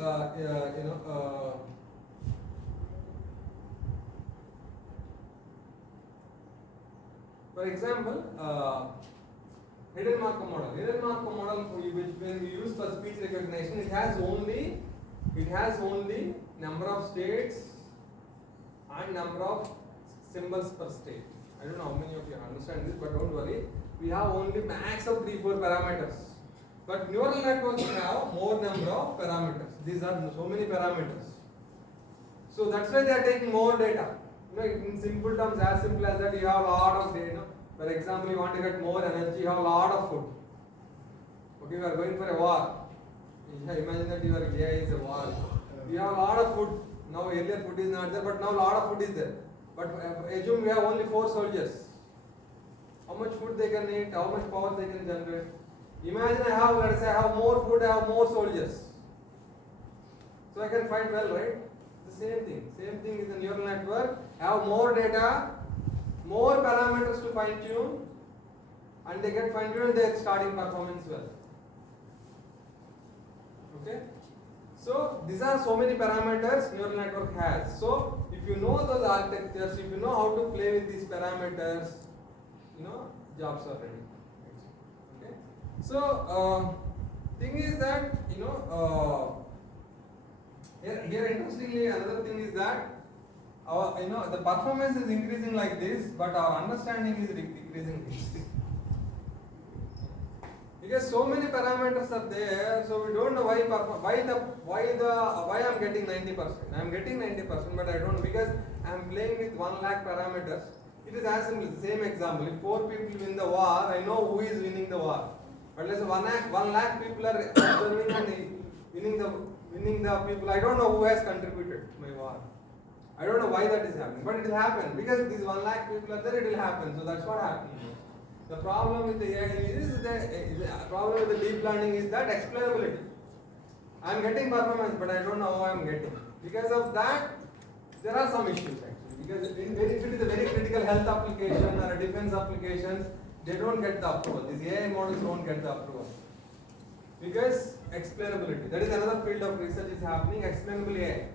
hidden Markov model. Hidden Markov model, when we use for speech recognition, it has only number of states and number of symbols per state. I don't know how many of you understand this, but don't worry. We have only max of 3-4 parameters. But neural networks have more number of parameters. These are so many parameters. So that's why they are taking more data. In simple terms, as simple as that, you have a lot of data. For example, you want to get more energy, you have a lot of food. Okay, you are going for a war. Imagine that your AI is a war. You have a lot of food. Now earlier food is not there, but now a lot of food is there. But assume we have only 4 soldiers. How much food they can eat, how much power they can generate. Imagine I have, let's say I have more food, I have more soldiers. So I can fight well, right? The same thing is a neural network. I have more data, more parameters to fine tune, and they get fine tuned and they are starting performance well. Okay? So these are so many parameters neural network has. So if you know those architectures, if you know how to play with these parameters, jobs are ready. Okay? So thing is that here interestingly another thing is that the performance is increasing like this, but our understanding is decreasing this. Because so many parameters are there, so we don't know why I'm getting 90%. I'm getting 90%, but I don't know because I'm playing with 1 lakh parameters. It is as simple. Same example. If 4 people win the war, I know who is winning the war. But let's say 1 lakh people are observing and winning the people. I don't know who has contributed to my war. I don't know why that is happening, but it will happen because these 1 lakh people are there. It will happen. So that's what happens. The problem with the AI is the problem with the deep learning is that explainability. I am getting performance, but I don't know how I am getting. Because of that, there are some issues actually. Because if it is a very critical health application or a defense applications, they don't get the approval. These AI models don't get the approval. Because explainability. That is another field of research is happening. Explainable AI.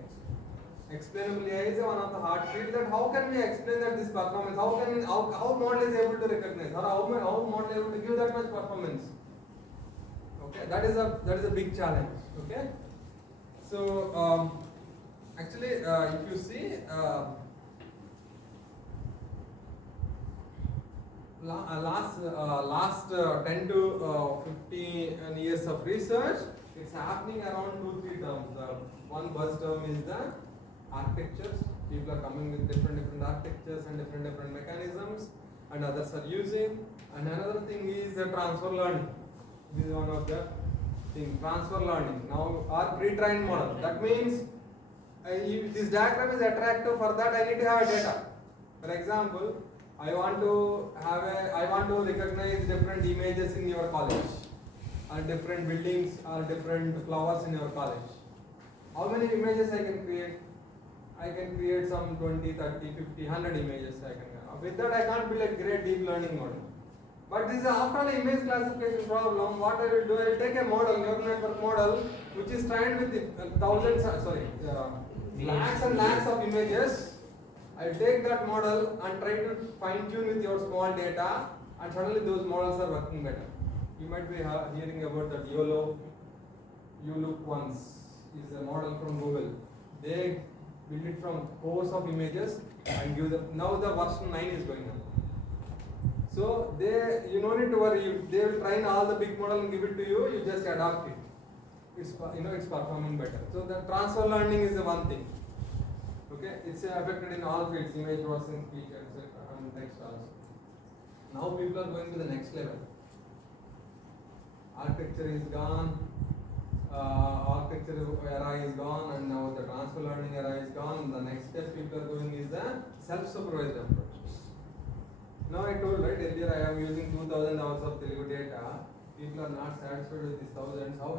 Explainable AI is one of the hard fields. That how can we explain that this performance? How model is able to recognize? How model is able to give that much performance? Okay, that is a big challenge. Okay, so actually, if you see last 10 to 15 years of research, it's happening around 2-3 terms. One buzz term is the architectures. People are coming with different architectures and different mechanisms, and others are using. And another thing is the transfer learning. This is one of the things. Transfer learning. Now, our pre-trained model. That means if this diagram is attractive, for that I need to have a data. For example, I want to recognize different images in your college, or different buildings, or different flowers in your college. How many images I can create? I can create some 20, 30, 50, 100 images I can. With that I can't build a great deep learning model. But this is after all image classification problem. What I will do, I will take a model, neural network model, which is trained with lakhs and lakhs of images. I will take that model and try to fine tune with your small data, and suddenly those models are working better. You might be hearing about that YOLO, you look once, is a model from Google. They build it from scores of images and give them. Now the version 9 is going on. So you don't need to worry. They will train all the big model and give it to you. You just adopt it. It's performing better. So the transfer learning is the one thing. Okay, it's affected in all fields, image processing, speech, etc., and text also. Now people are going to the next level. Architecture is gone. Architecture era is gone, and now the transfer learning era is gone. The next step people are going is the self-supervised approach. Now I told earlier I am using 2000 hours of Telugu data. People are not satisfied with these thousands. How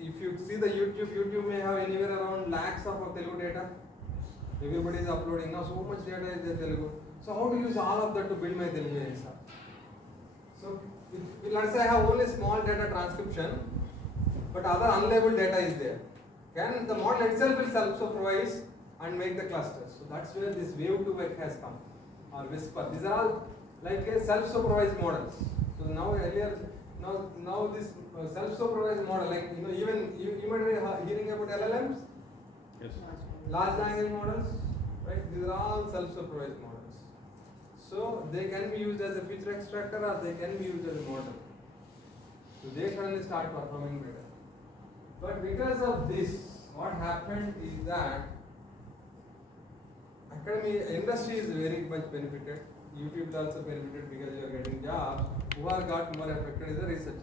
if you see the YouTube may have anywhere around lakhs of Telugu data. Everybody is uploading now. So much data is there Telugu. So how to use all of that to build my Telugu answer? So let's say I have only small data transcription, but other unlabeled data is there. Can the model itself will self-supervise and make the clusters? So that's where this wave to wake has come, or whisper. These are all like a self-supervised models. So now this self-supervised model, like even you might be hearing about LLMs, Yes. large language models, right? These are all self-supervised models. So they can be used as a feature extractor, or they can be used as a model. So they suddenly start performing better. But because of this, what happened is that industry is very much benefited. YouTube also benefited because you are getting jobs. Who are got more affected is the researchers.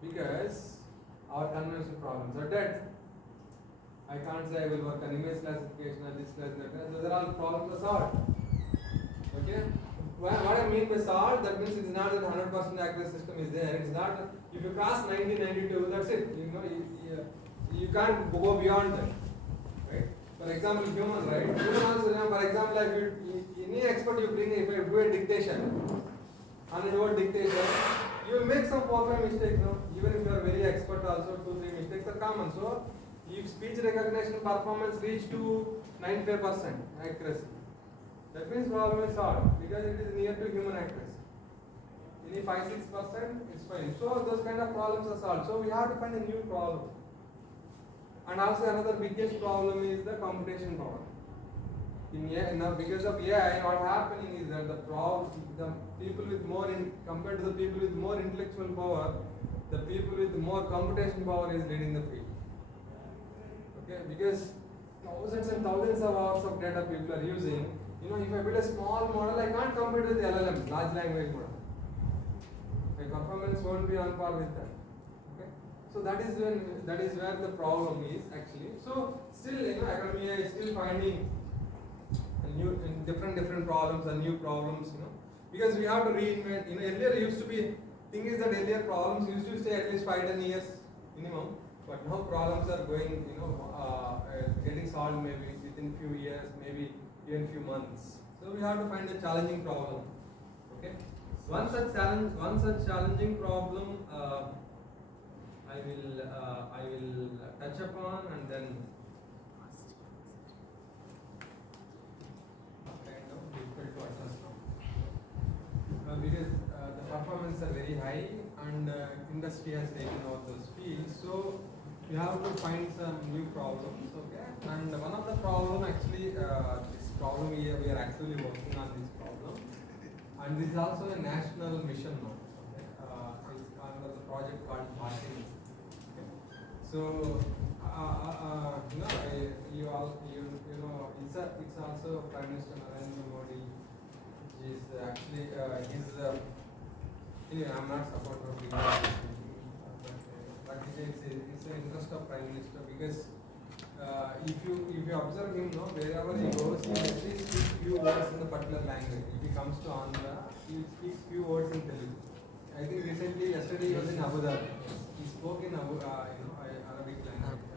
Because our conventional problems are dead. I can't say I will work on image classification or this classification. Those are all problems solved. Okay. What I mean by solved, that means it's not that 100% accurate system is there. It's not that if you cross 1992, that's it. You know, you can't go beyond that. Right? For example, human, right? Human also, you know, for example, if you, any expert you bring, if I do a dictation, 100-word dictation, you will make some 4-5 mistakes. No? Even if you are very expert, also 2-3 mistakes are common. So, if speech recognition performance reach to 95% accuracy, that means problem is solved because it is near to human accuracy. Any 5-6%, it's fine. So those kind of problems are solved. So we have to find a new problem. And also another biggest problem is the computation power. Now because of AI, what happening is that the people with more compared to the people with more intellectual power, the people with more computation power is leading the field. Okay, because thousands and thousands of hours of data people are using. You know, if I build a small model, I can't compete with the LLM, large language model. My performance won't be on par with that. Okay, so that is where the problem is actually. So still, you know, academia is still finding new different problems and new problems. You know, because we have to reinvent. You know, earlier used to be. Thing is that earlier problems used to stay at least 5-10 years minimum, but now problems are going. You know, getting solved maybe within few years, maybe even few months. So we have to find a challenging problem. Okay. One such challenging problem I will touch upon and then kind of difficult to address now because the performance are very high and industry has taken all those fields. So we have to find some new problems. Okay. And one of the problem actually this problem we are actually working on this problem, and this is also a national mission now. Okay. It's under the project called Martin. Okay. So you know it's also Prime Minister Narendra Modi, which is actually I'm not supporter of India, but it's an interest of Prime Minister because. If you observe him, no, wherever he goes, he at least speaks few words in the particular language. If he comes to Andhra, he speaks few words in Telugu. I think yesterday he was in Abu Dhabi. He spoke in Arabic language.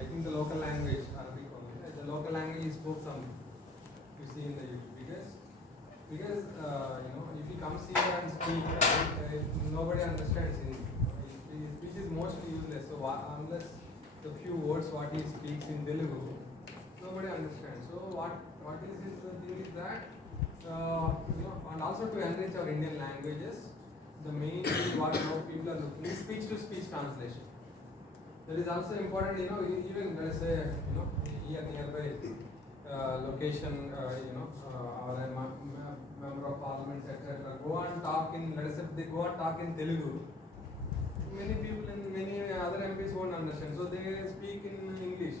I think the local language, Arabic only. The local language he spoke some. You see in the YouTube because if he comes here and speaks, nobody understands him. His speech is mostly useless. So unless the few words what he speaks in Telugu, nobody understands. So what is his thing is that and also to enrich our Indian languages, the main thing what now people are looking is speech-to-speech translation. That is also important. You know, even let us say here nearby location, or a member of parliament, etc. Go and talk in. Let us say they go and talk in Telugu. Many people in many other MPs won't understand, so they speak in English.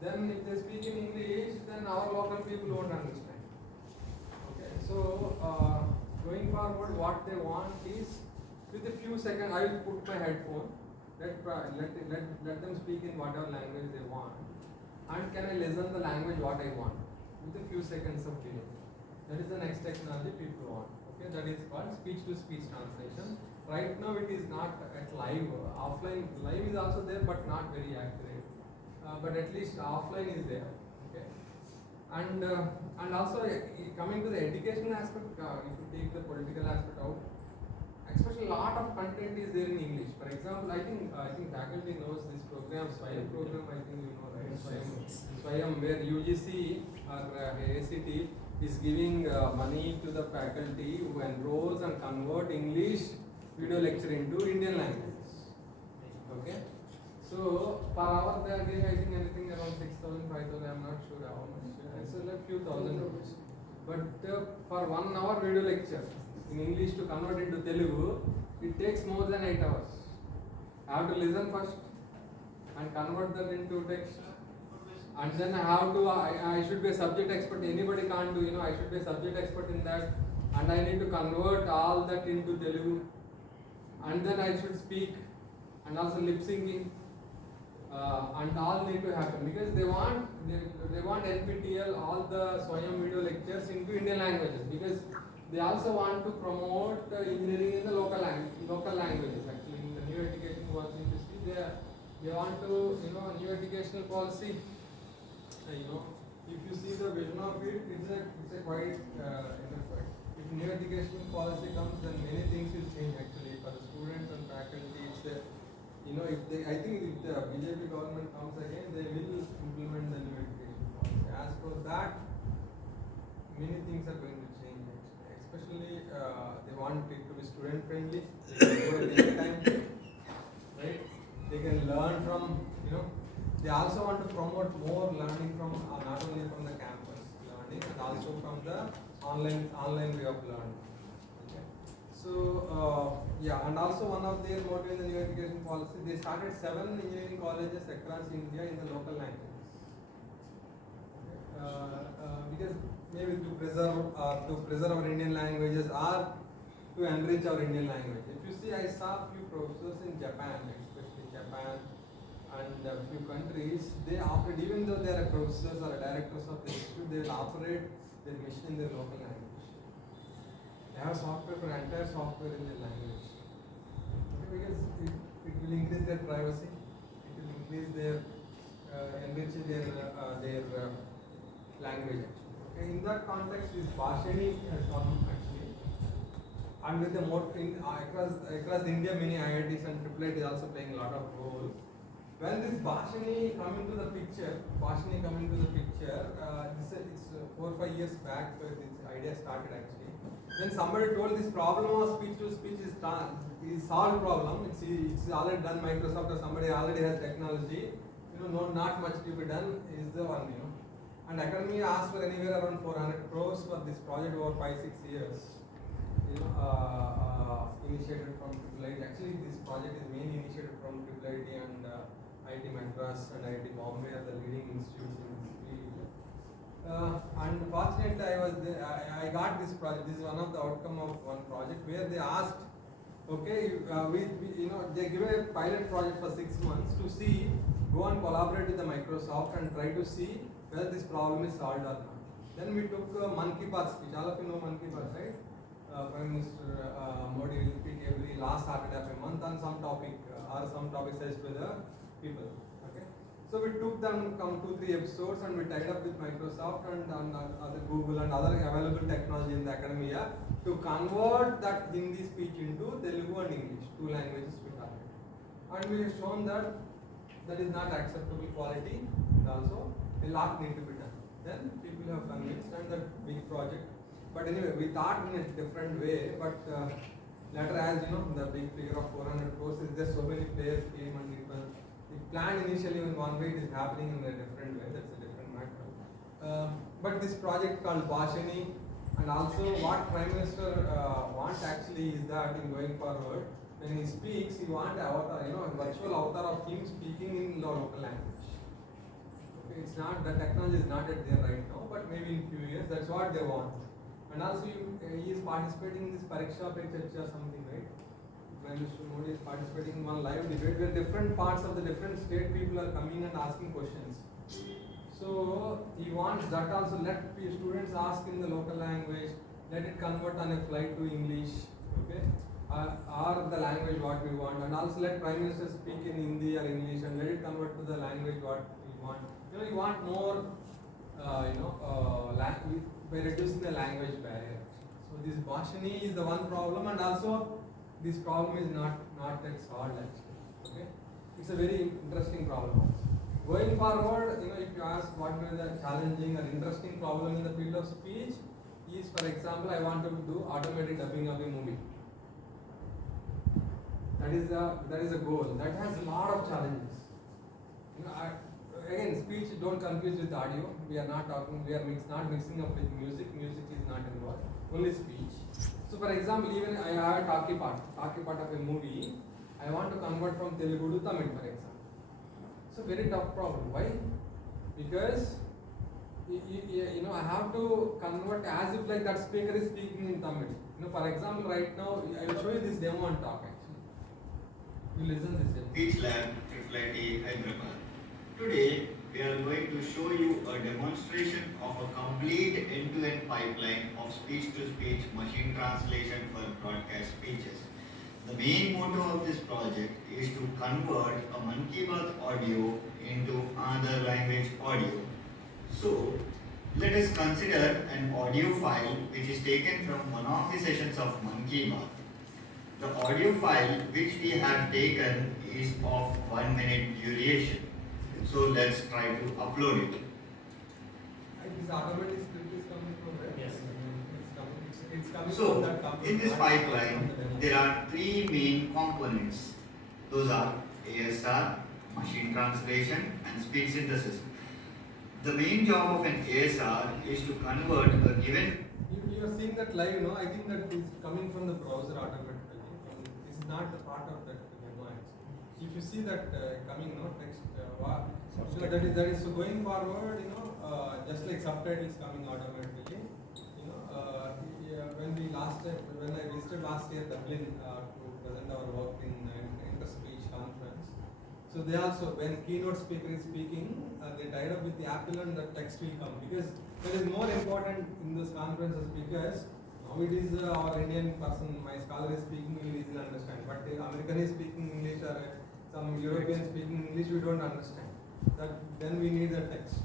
Then if they speak in English, then our local people won't understand. Okay, so going forward, what they want is with a few seconds, I will put my headphone. Let them speak in whatever language they want, and can I listen the language what I want with a few seconds of delay. That is the next technology people want. Okay, that is called speech-to-speech translation. Right now it is not at live. Offline, live is also there, but not very accurate. But at least offline is there. Okay, and also coming to the education aspect, if you take the political aspect out, especially a lot of content is there in English. For example, I think faculty knows this program, SWAYAM program. I think you know, right? SWAYAM, where UGC or AICTE is giving money to the faculty who enrolls and convert English video lecture into Indian language. Okay, so per hour they are giving, I think, anything around 6,000, 5,000. I'm not sure how much. It's a few thousand rupees. But for 1 hour video lecture in English to convert into Telugu, it takes more than 8 hours. I have to listen first and convert that into text, and then I should be a subject expert. Anybody can't do. I should be a subject expert in that, and I need to convert all that into Telugu. And then I should speak and also lip syncing and all need to happen because they want NPTEL all the Swayam video lectures into Indian languages because they also want to promote engineering in the local languages. Actually, in the new education policy, you see they want to new educational policy. If you see the vision of it, it's a quite quite. If new educational policy comes, then many things will change actually for the students and faculty. It's a, I think if the BJP government comes again, they will implement the new education policy. As for that, many things are going to change actually. Especially they want it to be student friendly. They can go at any time, right? They can learn from They also want to promote more learning from not only from the campus learning and also from the online way of learning. Okay. So and also one of their motive in the new education policy, they started 7 engineering colleges across India in the local languages. Okay. Because maybe to preserve our Indian languages or to enrich our Indian language. If you see, I saw a few professors in Japan, especially Japan. And a few countries, they operate, even though they are professors or directors of the institute, they will operate their mission in their local language. They have software for entire software in their language. Okay, because it will increase their privacy, it will increase their, enrich their language. Okay, in that context, this Bhashani has come actually. And with the more, across India, many IITs and IIIT is also playing a lot of role. When this Bhashani come into the picture, it's 4 or 5 years back, this idea started actually. Then somebody told this problem of speech to speech is solved problem. It's already done. Microsoft or somebody already has technology. Not much to be done is the one. And academia asked for anywhere around 400 crores for this project over 5-6 years. Initiated from IIIT. Actually, this project is mainly initiated from IIIT and IIT Madras and IIT Bombay are the leading institutes in this field. And fortunately, I got this project. This is one of the outcome of one project where they asked, okay, they give a pilot project for 6 months to see, go and collaborate with the Microsoft and try to see whether this problem is solved or not. Then we took a Man Ki Baat speech. All of you know Man Ki Baat, right? Prime Minister Modi will speak every last Saturday of a month on some topic or some topic says to the people. Okay, so we took them 2-3 episodes and we tied up with Microsoft and other Google and other available technology in the academia to convert that Hindi speech into Telugu and English, 2 languages we target. And we have shown that that is not acceptable quality and also a lot need to be done. Then people have convinced and that big project. But anyway, we thought in a different way, but later as the big figure of 400 crores is there, so many players came and it planned initially in one way, it is happening in a different way, that's a different matter. But this project called Bhashani and also what Prime Minister wants actually is that in going forward, when he speaks, he wants avatar, a virtual avatar of him speaking in the local language. Okay, it's not, the technology is not at there right now, but maybe in few years, that's what they want. And also he is participating in this Pariksha Pe Charcha something, right? When Mr. Modi is participating in one live debate where different parts of the different state people are coming and asking questions. So he wants that also, let students ask in the local language, let it convert on a flight to English, okay? Or the language what we want, and also let Prime Minister speak in Hindi or English and let it convert to the language what we want. You want more, by reducing the language barrier. So this Bhashani is the one problem, and also this problem is not yet solved actually. Okay, it's a very interesting problem also. Going forward, if you ask what were the challenging or interesting problem in the field of speech, is for example, I want to do automatic dubbing of a movie. That is a goal. That has a lot of challenges. Again, speech don't confuse with audio. We are not mixing up with music. Music is not involved. Only speech. So for example, even I have a talkie part of a movie. I want to convert from Telugu to Tamil, for example. So very tough problem. Why? Because I have to convert as if like that speaker is speaking in Tamil. For example, right now I will show you this demo and talk actually. You listen this demo. Speech Lab, IIT Hyderabad. To to show you a demonstration of a complete end-to-end pipeline of speech-to-speech machine translation for broadcast speeches. The main motto of this project is to convert a Mann Ki Baat audio into another language audio. So, let us consider an audio file which is taken from one of the sessions of Mann Ki Baat. The audio file which we have taken is of 1 minute duration. So let's try to upload it. This automatic script is coming from where? Yes. It's coming So, from that company. in this pipeline, there are three main components. Those are ASR, machine translation, and speech synthesis. The main job of an ASR is to convert a given. You are seeing that live, no? I think that is coming from the browser automatically. This is not the part of that demo actually. If you see that coming, no text, so that is so going forward, just like subtitles coming automatically. When I visited last year Dublin to present our work in inter-speech conference. So they also, when keynote speaker is speaking, they tied up with the Apple and the text will come, because that is more important in those conferences, because now it is our Indian person, my scholar is speaking, we will easily understand, but the American is speaking English or some European speaking English, we don't understand. Then we need the text.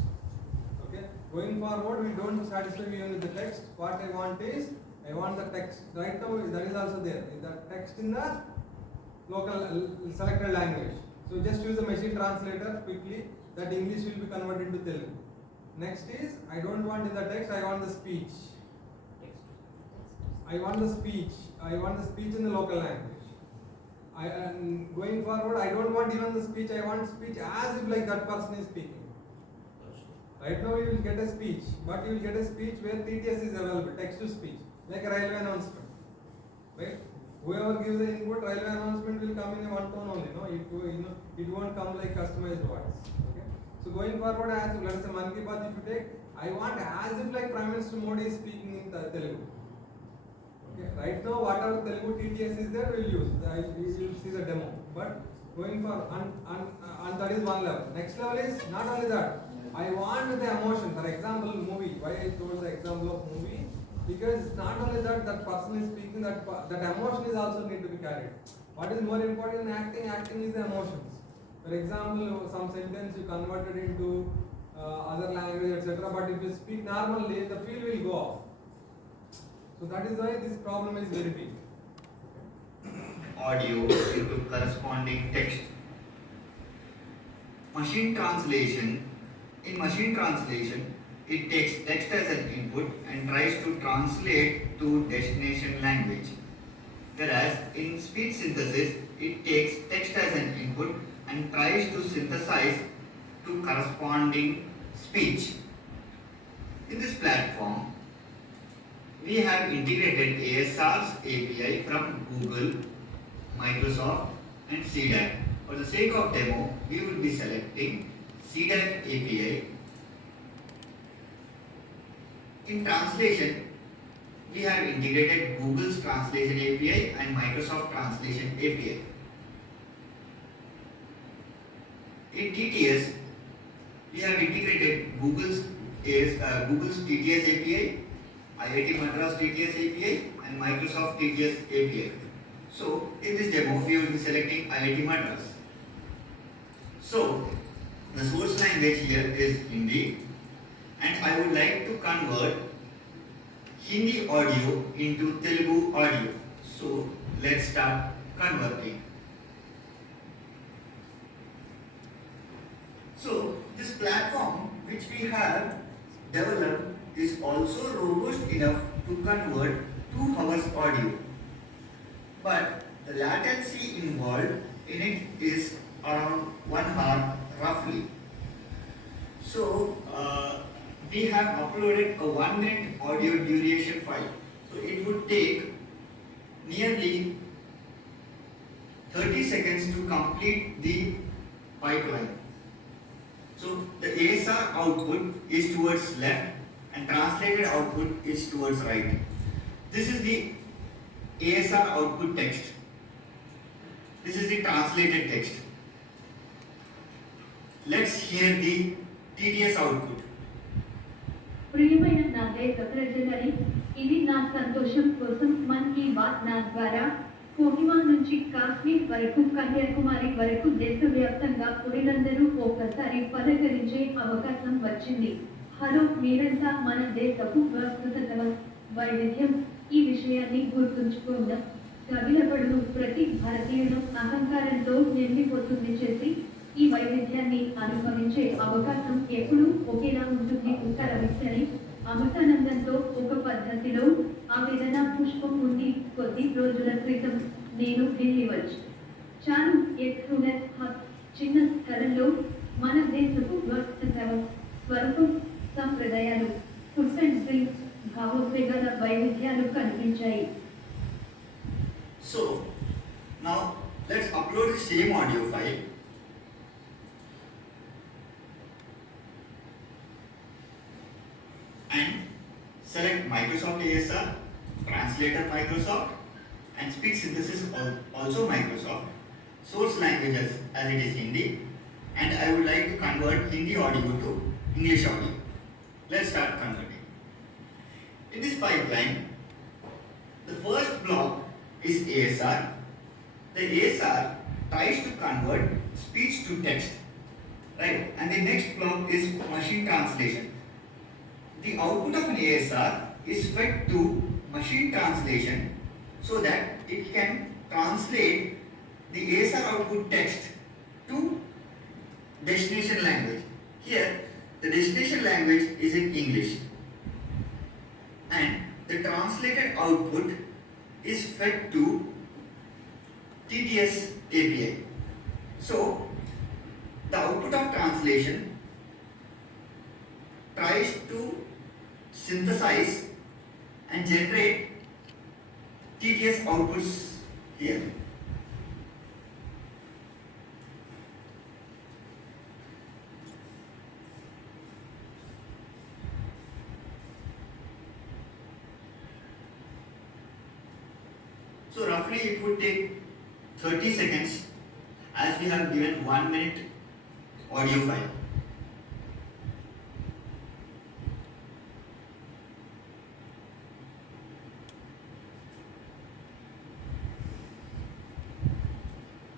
Okay, going forward, we don't satisfy even with the text. What I want is, I want the text. Right now, that is also there. The text in the local selected language. So just use a machine translator quickly. That English will be converted to Telugu. Next is, I don't want in the text. I want the speech. I want the speech. I want the speech in the local language. Going forward, I don't want even the speech. I want speech as if like that person is speaking. Right now, you will get a speech, but you will get a speech where TTS is available, text to speech, like a railway announcement. Right? Whoever gives the input, railway announcement will come in a one tone only. It won't come like customized voice. Okay? So going forward, as let's say Mann Ki Baat, if you take, I want as if like Prime Minister Modi is speaking in Telugu. Okay? Right now, whatever Telugu TTS is there, we'll use. You will see the demo. But going for and that is one level. Next level is not only that. I want the emotion. For example, movie. Why I told the example of movie? Because it's not only that person is speaking, that emotion is also need to be carried. What is more important in acting? Acting is the emotions. For example, some sentence you converted into other language, etc. But if you speak normally, the feel will go off. So that is why this problem is very big. Audio into corresponding text. Machine translation. In machine translation, it takes text as an input and tries to translate to destination language. Whereas in speech synthesis, it takes text as an input and tries to synthesize to corresponding speech. In this platform, we have integrated ASR's API from Google, Microsoft and CDAC. For the sake of demo, we will be selecting CDAC API. In translation, we have integrated Google's Translation API and Microsoft Translation API. In TTS, we have integrated Google's TTS API, IIT Madras TTS API and Microsoft TTS API. So, in this demo, we will be selecting IIT Madras. So, the source language here is Hindi, and I would like to convert Hindi audio into Telugu audio. So let's start converting. So this platform which we have developed is also robust enough to convert 2 hours audio, but the latency involved in it is around 1 hour roughly. So we have uploaded a 1 minute audio duration file. So it would take nearly 30 seconds to complete the pipeline. So the ASR output is towards left and translated output is towards right. This is the ASR output text. This is the translated text. Let's hear the TDS output. ప్రియమైన నా దేశ ప్రజలని, ఇది నా సంతోషం కోసం మన్ కీ బాత్ నా ద్వారా కోహిమా నుంచి కాశ్మీర్ వరకు కన్యాకుమారి వరకు దేశవ్యాప్తంగా పురినందరూ ఒక్కసారి పలకరించే అవకాశం వచ్చింది. హలో మీరంతా మన దేశపు ప్రస్తుత వైవిధ్యం, ఈ విషయాన్ని గుర్తుంచుకుందాం. కవిలపడును ప్రతి భారతీయుడు అహంకారంతో నిండిపోతుంది చేసి ఈ వైవిధ్యాన్ని అనుభవించే అవకాశం ఎప్పుడూ ఒకేలా ఉంటుంది. ఉత్తరవిచ్చని అమృతానందంతో ఒక పద్ధతిలో ఆవేదన పుష్పం ఉంది. కొద్ది రోజుల క్రితం నేను ఢిల్లీ వచ్చి చాలు చిన్న స్థలంలో మన దేశపు స్వరూపం, సంప్రదాయాలు, ఫుడ్ అండ్ డ్రింక్స్, భావోద్వేగాల వైవిధ్యాలు కనిపించాయి. So now let's upload the same audio file. And select Microsoft ASR, translator Microsoft, and speech synthesis also Microsoft. Source languages as it is Hindi, and I would like to convert Hindi audio to English audio. Let's start converting. In this pipeline, the first block is ASR. The ASR tries to convert speech to text, right? And the next block is machine translation. The output of an ASR is fed to machine translation so that it can translate the ASR output text to destination language. Here, the destination language is in English, and the translated output is fed to TDS API. So, the output of translation tries to synthesize and generate TDS outputs here. So roughly it would take 30 seconds as we have given 1 minute audio file.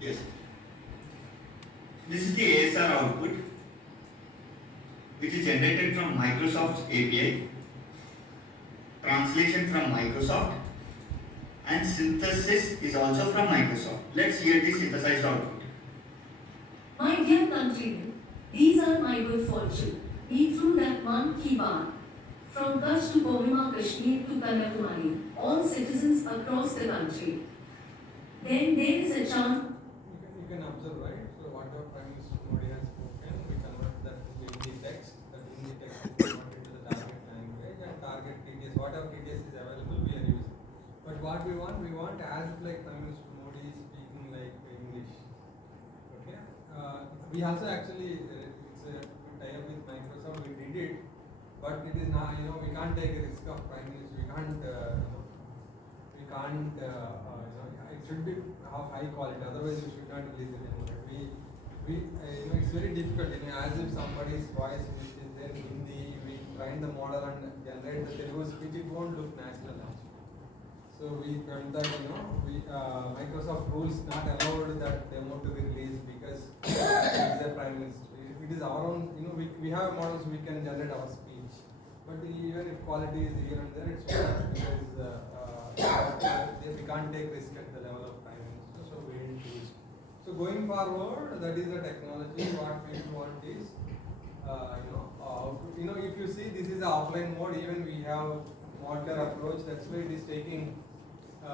Yes. This is the ASR output which is generated from Microsoft's API, translation from Microsoft, and synthesis is also from Microsoft. Let's hear the synthesized output. My dear countrymen, these are my good fortune. We through that Mann Ki Baat. From Kutch to Kohima, Kashmir to Kanyakumari, all citizens across the country. Then there is a chance. You can observe, right? So whatever Prime Minister Modi has spoken, we convert that to Hindi text. That Hindi text is converted to the target language and target TDS. Whatever TDS is available, we are using. But what we want as like Prime Minister Modi is speaking like English. Okay. We also actually it's a tie-up with Microsoft. We did it, but it is not. We can't take a risk of Prime Minister. We can't. It should be of high quality. Otherwise, we should not release it anymore. It's very difficult. As if somebody's voice which is there in Hindi, we train the model and generate the Telugu speech. It won't look natural actually. So we felt that Microsoft rules not allowed that demo to be released because it is a Prime Minister. If it is our own, we have models we can generate our speech. But even if quality is here and there, it's fine because we can't take risk at the level of Prime Minister, so we didn't use. So going forward, that is the technology. What we want is, if you see, this is the offline mode. Even we have modular approach. That's why it is taking a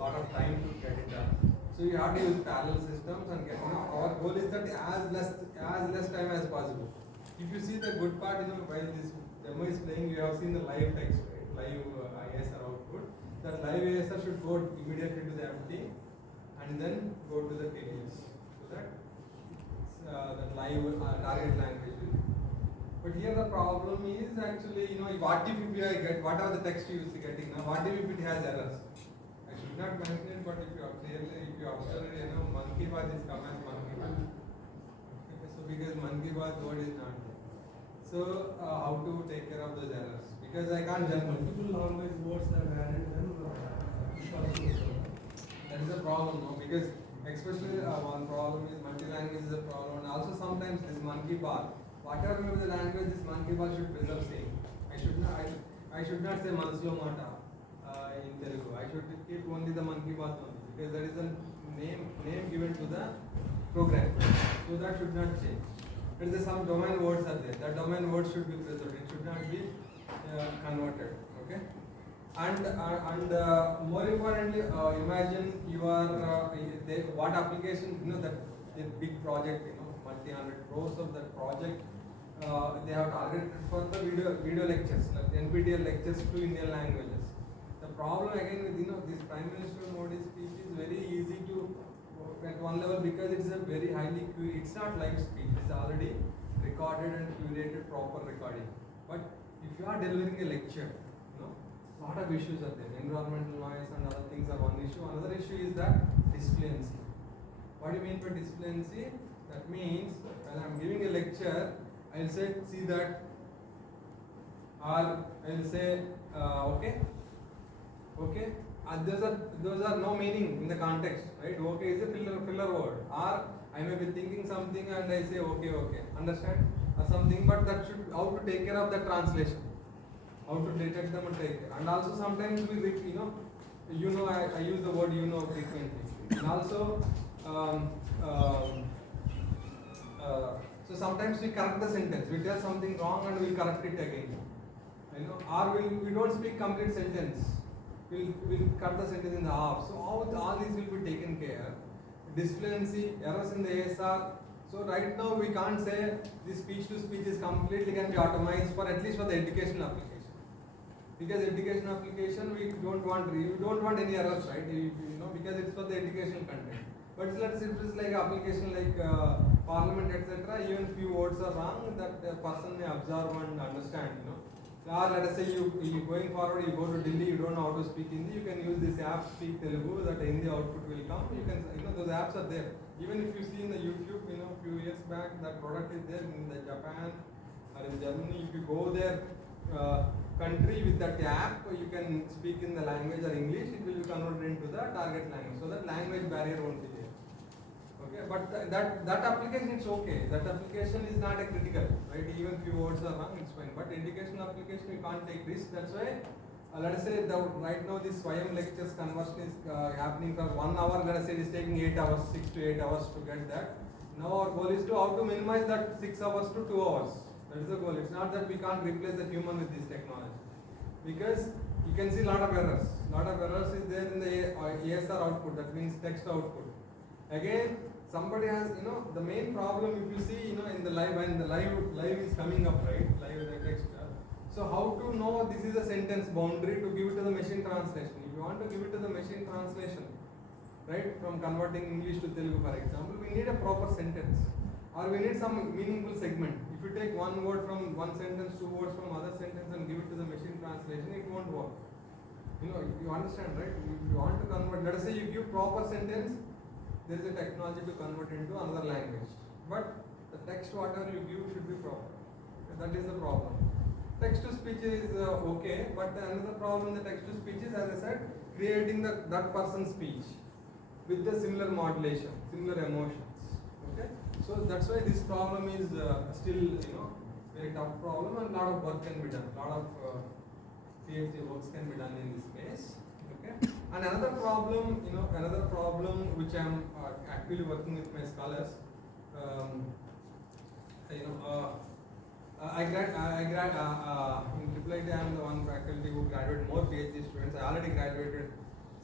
lot of time to get it done. So you have to use parallel systems and get. Our goal is that as less time as possible. If you see the good part, while this demo is playing, you have seen the live text, right? Live ISR output. That live ISR should go immediately to the FT and then go to the TDS. So that live target language will. But here the problem is actually, what if I get whatever the text you is getting now? What if it has errors? I should not mention it, but if you observe it, Mann Ki Baat is come as Mann Ki Baat. Okay, so baat word is not there. So how to take care of those errors? Because I can't jump. Multiple language words are added, then That is a problem, no? Because especially one problem is multi-language is a problem, and also sometimes this monkey bar. Whatever may be the language, this monkey bar should preserve same. I should not say Manslo Mata in Telugu. I should keep only the monkey bar only, because that is a name given to the program. So that should not change. There is some domain words are there. That domain words should be preserved. It should not be converted. Okay. And more importantly, imagine you are what application, that the big project, multi-hundred crores of that project, they have targeted for the video lectures, like NPTEL lectures to Indian languages. The problem again with this Prime Minister Modi's speech is very easy to at one level, because it's a very highly it's not live speech. It's already recorded and curated proper recording. But if you are delivering a lecture, lot of issues are there. Environmental noise and other things are one issue. Another issue is that disfluency. What do you mean by disfluency? That means when I am giving a lecture, I will say, see that, or I will say, okay, okay. And those are no meaning in the context, right? Okay is a filler word. Or I may be thinking something and I say, okay, understand? Or something, but that should, how to take care of the translation. How to detect them and take care. And also sometimes we, I use the word frequently. And also, so sometimes we correct the sentence. We tell something wrong and we correct it again. Or we don't speak complete sentence. We'll cut the sentence in the half. So all these will be taken care. Disfluency, errors in the ASR. So right now we can't say this speech to speech is completely can be automized for at least for the educational application. Because education application we don't want any errors, right? Because it's for the educational content. But let's say it is like application like parliament, etc. Even few words are wrong, that the person may observe and understand. Or let us say you going forward, you go to Delhi, you don't know how to speak Hindi, you can use this app Speak Telugu, that Hindi output will come. You can those apps are there. Even if you see in the YouTube, few years back, that product is there in the Japan or in Germany. If you go there country with that app, you can speak in the language or English, it will be converted into the target language. So that language barrier won't be there. Okay, but that application is okay. That application is not a critical, right? Even few words are wrong, it's fine. But educational application, you can't take risk. That's why, let us say right now this Swayam lectures conversion is happening for 1 hour. Let us say it is taking 8 hours, 6 to 8 hours to get that. Now our goal is to how to minimize that 6 hours to 2 hours. That is the goal. It's not that we can't replace the human with this technology, because you can see a lot of errors. Lot of errors is there in the ASR output. That means text output. Again, somebody has, the main problem, if you see, in the live, when the live is coming up, right? Live the text. So how to know this is a sentence boundary to give it to the machine translation? If you want to give it to the machine translation, right? From converting English to Telugu, for example, we need a proper sentence, or we need some meaningful segment. If you take one word from one sentence, 2 words from other sentence, and give it to the machine translation, it won't work. You understand, right? If you want to convert, let us say you give proper sentence, there is a technology to convert into another language. But the text, whatever you give, should be proper. That is the problem. Text to speech is okay, but another problem in the text to speech is, as I said, creating that person's speech with the similar modulation, similar emotions. Okay, so that's why this problem is still very tough problem, and a lot of work can be done. A lot of PhD works can be done in this space. Okay, and another problem, which I am actively working with my scholars. In AAICTE, I am the one faculty who graduated more PhD students. I already graduated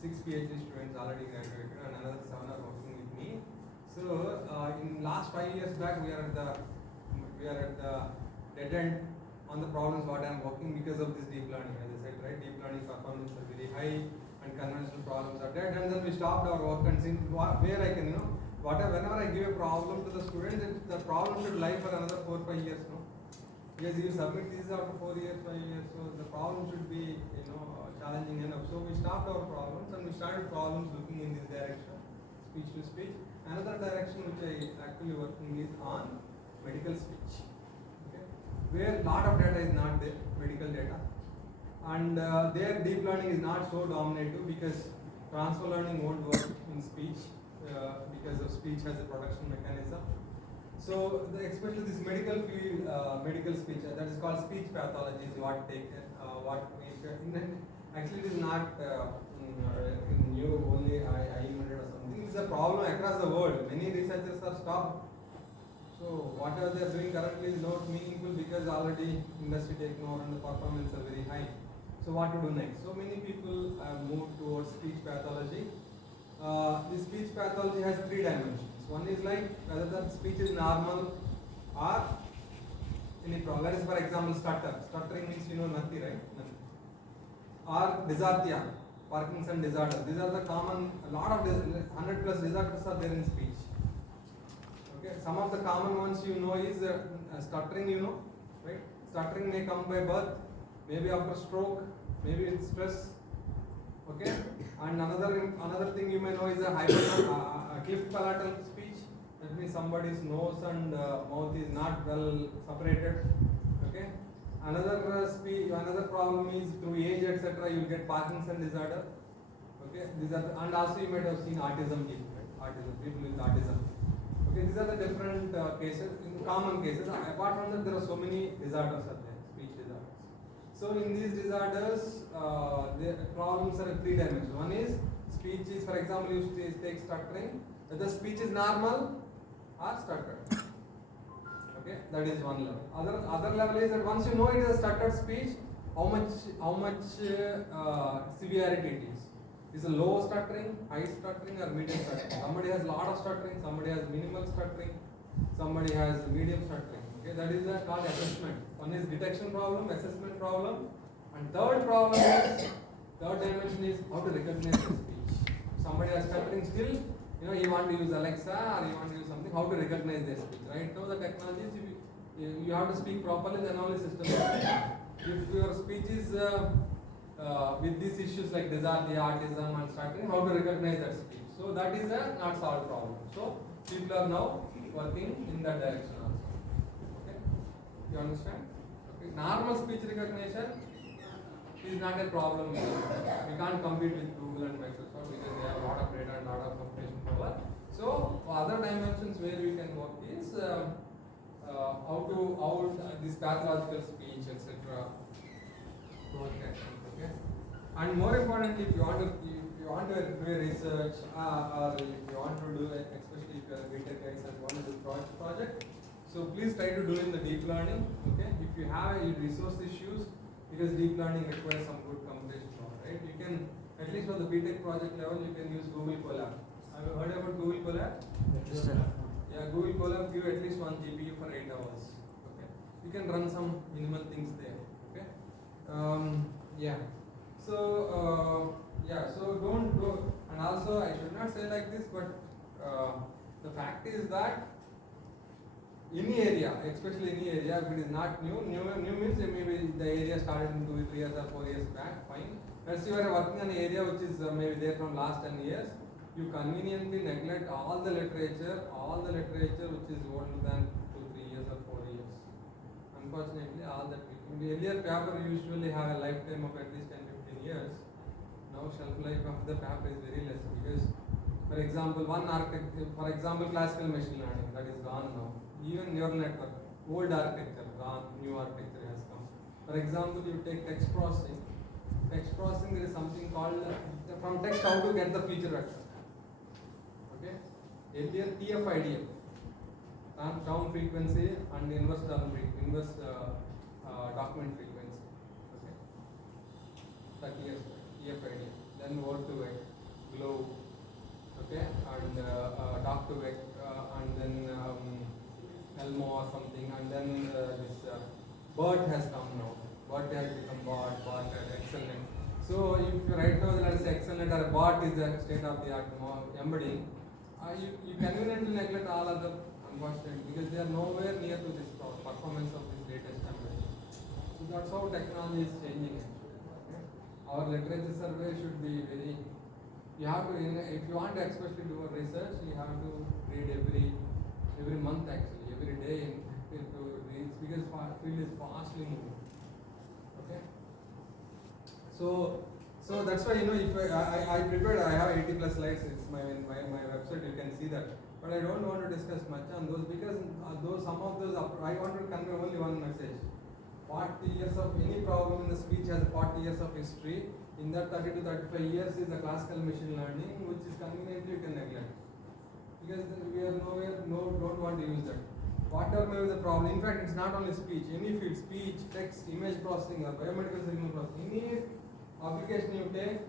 6 PhD students already graduated, and another 7 are working with me. So in last 5 years back, we are at the dead end on the problems what I am working because of this deep learning. As I said, right, deep learning performance are very high, and conventional problems are dead. And then we stopped our work and seen where I can whenever I give a problem to the students, the problem should lie for another 4-5 years. Because you submit these after 4 years, 5 years, so the problem should be challenging enough. So we stopped our problems and we started problems looking in this direction, speech to speech. Another direction which I actually working is on medical speech, okay, where lot of data is not there, medical data, and their deep learning is not so dominative because transfer learning won't work in speech because of speech has a production mechanism. So especially this medical field, medical speech, that is called speech pathology is what actually it is not in new only I unit or something. It's a problem across the world. Many researchers are stopped. So whatever they are doing currently is not meaningful because already industry taken over and the performance are very high. So what to do next? So many people have moved towards speech pathology. This speech pathology has 3 dimensions. One is like whether the speech is normal or any problem. Whereas for example stutter. Stuttering means you know nothing, right? Nothing. Or dysarthria, Parkinson disorder. These are the common, a lot of 100 plus disorders are there in speech. Okay, some of the common ones you know is stuttering, you know, right? Stuttering may come by birth, maybe after stroke, maybe with stress. Okay, and another thing you may know is a cleft palatal speech. That means somebody's nose and mouth is not well separated. Okay, another problem is through age etc. You get Parkinson disorder. Okay, these are and also you might have seen autism people, right? Autism, people with autism. Okay, these are the different cases, common cases. Apart from that, there are so many disorders are there, speech disorders. So in these disorders, the problems are in 3 dimensions. One is speech is, for example, you take stuttering. Whether speech is normal or stuttered. Okay, that is one level. Other level is that once you know it is a stuttered speech, how much severity it is. Is a low stuttering, high stuttering, or medium stuttering? Somebody has lot of stuttering, somebody has minimal stuttering, somebody has medium stuttering. Okay, that is called assessment. One is detection problem, assessment problem, and third dimension is how to recognize the speech. Somebody has stuttering still, you know, you want to use Alexa or you want to use something, how to recognize their speech. Right now the technology is you have to speak properly, then only system will recognize. If your speech is with these issues like dyslexia, autism and stuttering, how to recognize that speech. So that is a not solved problem. So people are now working in that direction also. Okay, you understand? Okay. Normal speech recognition is not a problem. You can't compete with Google and Microsoft because they have a lot of data and a lot of computation power. So other dimensions where we can work is how this pathological speech etc. Okay. And more importantly, if you want to do a research or if you want to do it, especially if you are a BTech guys and want to do project, so please try to do in the deep learning. Okay, if you have resource issues, because deep learning requires some good computation power, right? You can at least on the BTech project level, you can use Google Colab. Have you heard about Google Colab? Yes, sir. Yeah, Google Colab give at least 1 GPU for 8 hours. Okay, you can run some minimal things there. Okay, yeah. So so don't go. And also, I should not say like this, but the fact is that any area, especially any area, if it is not new means maybe the area started in 2, 3 years or 4 years back, fine. Let's say you are working on an area which is maybe there from last 10 years. You conveniently neglect all the literature which is older than 2, 3 years or 4 years. Unfortunately, all that the earlier paper usually have a lifetime of at least 10, 15 years. Now shelf life of the paper is very less because, for example, classical machine learning that is gone now. Even neural network, old architecture gone, new architecture has come. For example, you take text processing. Text processing, there is something called from text how to get the feature vector. Okay, earlier TF-IDF, term frequency and inverse document frequency. Okay, that is TF-IDF. Then word to vec, glow. Okay, and doc to vec, and then Elmo or something, and then this BERT has come now. BERT has become BOT has excellent. So if right now let us say excellent or BOT is the state of the art embedding, you conveniently neglect all other, unfortunately, because they are nowhere near to this performance of this latest embedding. So that's how technology is changing actually. Okay? Our literature survey should be very. You have to, if you want to especially do a research, you have to read every month actually, every day in because field is fastly moving. Okay. So that's why, you know, if I prepared, I have 80 plus slides. It's my website. You can see that. But I don't want to discuss much on those because some of those I want to convey only one message. 40 years of any problem in the speech has 40 years of history. In that 30 to 35 years is the classical machine learning, which is conveniently you can neglect. Because we are don't want to use that. Whatever may be the problem, in fact it's not only speech, any field, speech, text, image processing or biomedical signal processing, any application you take,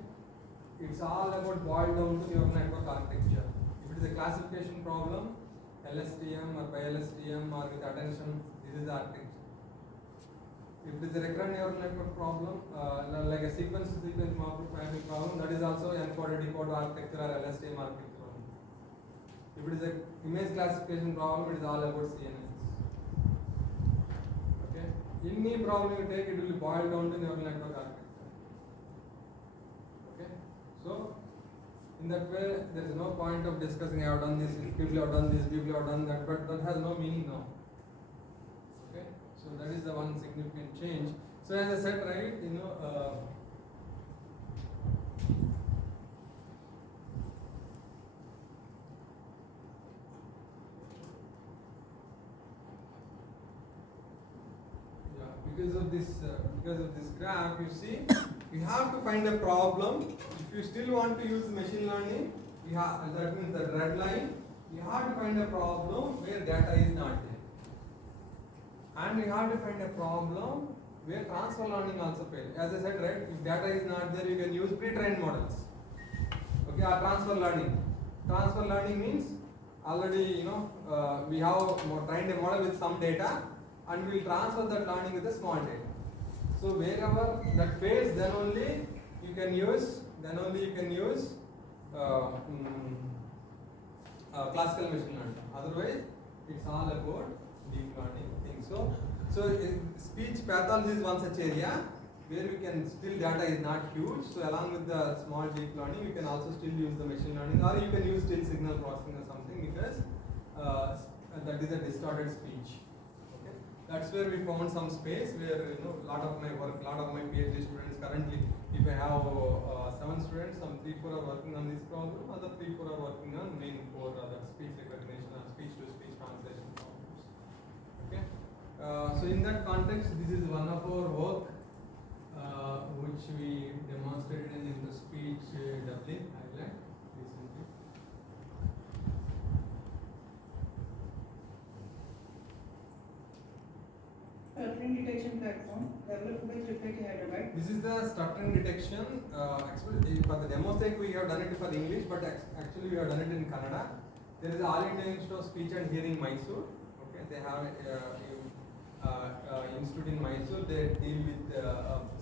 it's all about boiled down to neural network architecture. If it is a classification problem, LSTM or BiLSTM or with attention, this is the architecture. If it is a recurrent neural network problem, like a sequence-to-sequence mapping problem, that is also encoder decoder architecture or LSTM architecture. If it is an image classification problem, it is all about CNNs. Okay? Any problem you take, it will be boiled down to neural network architecture. Okay? So, in that way, there is no point of discussing, I have done this, people have done this, people have done that, but that has no meaning now. Okay? So, that is the one significant change. So, as I said, right, you know, because of this graph, you see, you have to find a problem. If you still want to use machine learning, that means the red line, you have to find a problem where data is not there. And you have to find a problem where transfer learning also fails. As I said, right, if data is not there, you can use pre-trained models. Okay, or transfer learning. Transfer learning means already, you know, we have trained a model with some data, and we will transfer that learning with a small data. So wherever that fails, then only you can use classical machine learning. Otherwise, it's all about deep learning things. So speech pathology is one such area where we can still data is not huge. So along with the small deep learning, you can also still use the machine learning, or you can use still signal processing or something, because that is a distorted speech. That's where we found some space where, you know, lot of my PhD students currently, if I have 7 students, some 3-4 are working on this problem, other 3-4 are working on main 4 other speech recognition or speech-to-speech translation problems. Okay. So in that context, this is one of our work which we demonstrated in the speech Dublin, Ireland recently. Stuttering detection platform developed by AICTE Hyderabad. This is the stuttering detection. Actually, for the demo sake, we have done it for English, but actually we have done it in Kannada. There is All India Institute of Speech and Hearing, Mysore. Okay, they have institute in Mysore. They deal with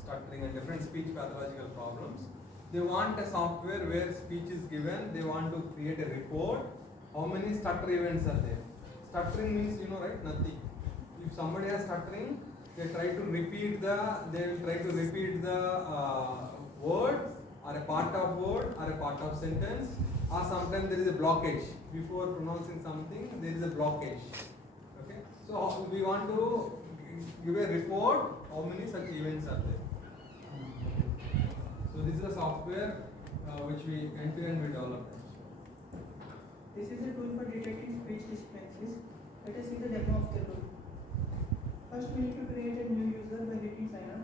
stuttering and different speech pathological problems. They want a software where speech is given. They want to create a report. How many stutter events are there? Stuttering means, you know, right? Nothing. If somebody has stuttering, they will try to repeat the word or a part of word or a part of sentence, or sometimes there is a blockage before pronouncing something. There is a blockage. Okay, so we want to give a report how many such events are there. So this is a software which we end-to-end we developed. This is a tool for detecting speech discrepancies. Let us see the demo of the tool. First, we need to create a new user by hitting sign up.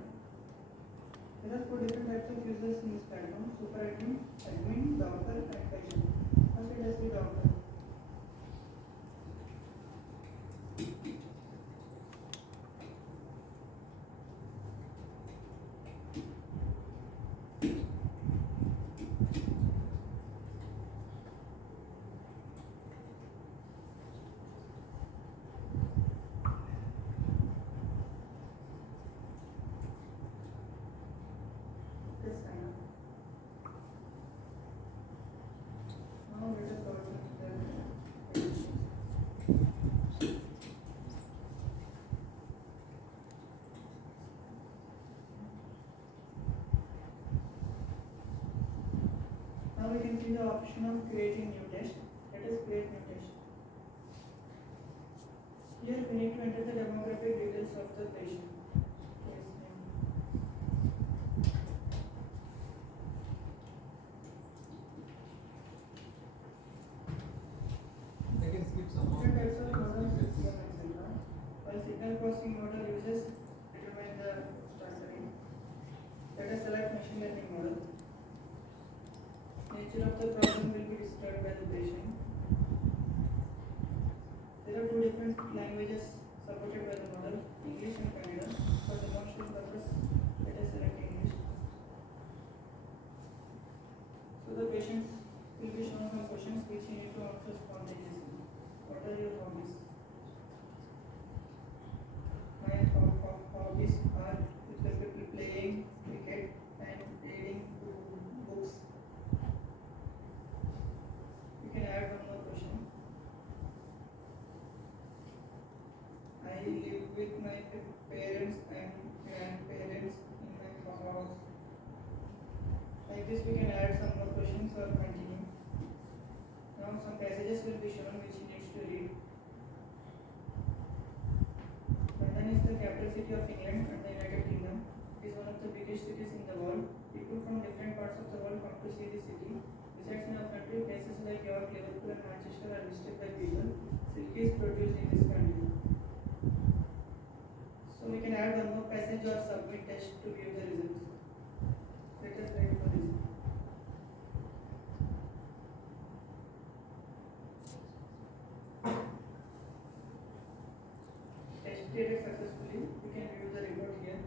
There are 4 different types of users in this platform: super admin, doctor, and patient. First, let us see doctor. Let's sign up. Now let us go to the Now we can see the option of creating new test. Let us create new test. Here we need to enter the demographic demographic details of the patient. Case name. I can skip some of Different types of models, etc. While signal processing model uses determine the structuring. Let us select machine learning model. Nature of the problem will be described by the patient. There are two different languages supported by the model, English and Kannada. For demonstration purpose, let us select English. So the patients will be shown some questions which you need to answer spontaneously. What are your hobbies? My hobbies are with respect to playing cricket and reading books. You can add one more question. I live with my parents and grandparents in my house. Like this, we can add some more questions or continue. Now, some passages will be shown which he needs to read. London is the capital city of England and the United Kingdom. It is one of the biggest cities in the world. People from different parts of the world come to see the city. Besides in our country, places like York, Liverpool, and Manchester are visited by people. Silk is produced in this country. So we can add one more passage or submit test to view the results. Let us wait for this. Test created successfully. We can view the report here.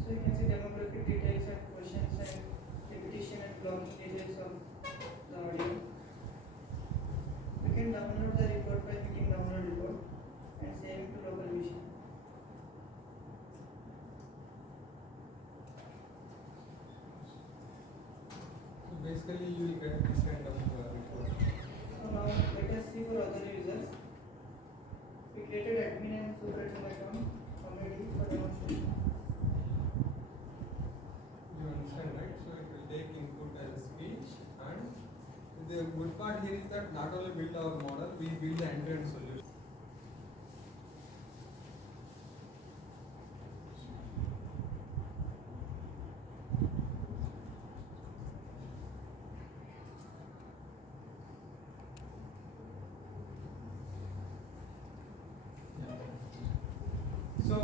So you can see demographic details and questions and repetition and blocking details of the audio. We can download the report by clicking download report and save it to local machine. So basically you will get this kind of report. So now let us see for other users. We created admin and supervisor account already for demonstration. You understand, right? So it will take input as a speech, and the good part here is that not only build our model, we build the end-to-end solution. So,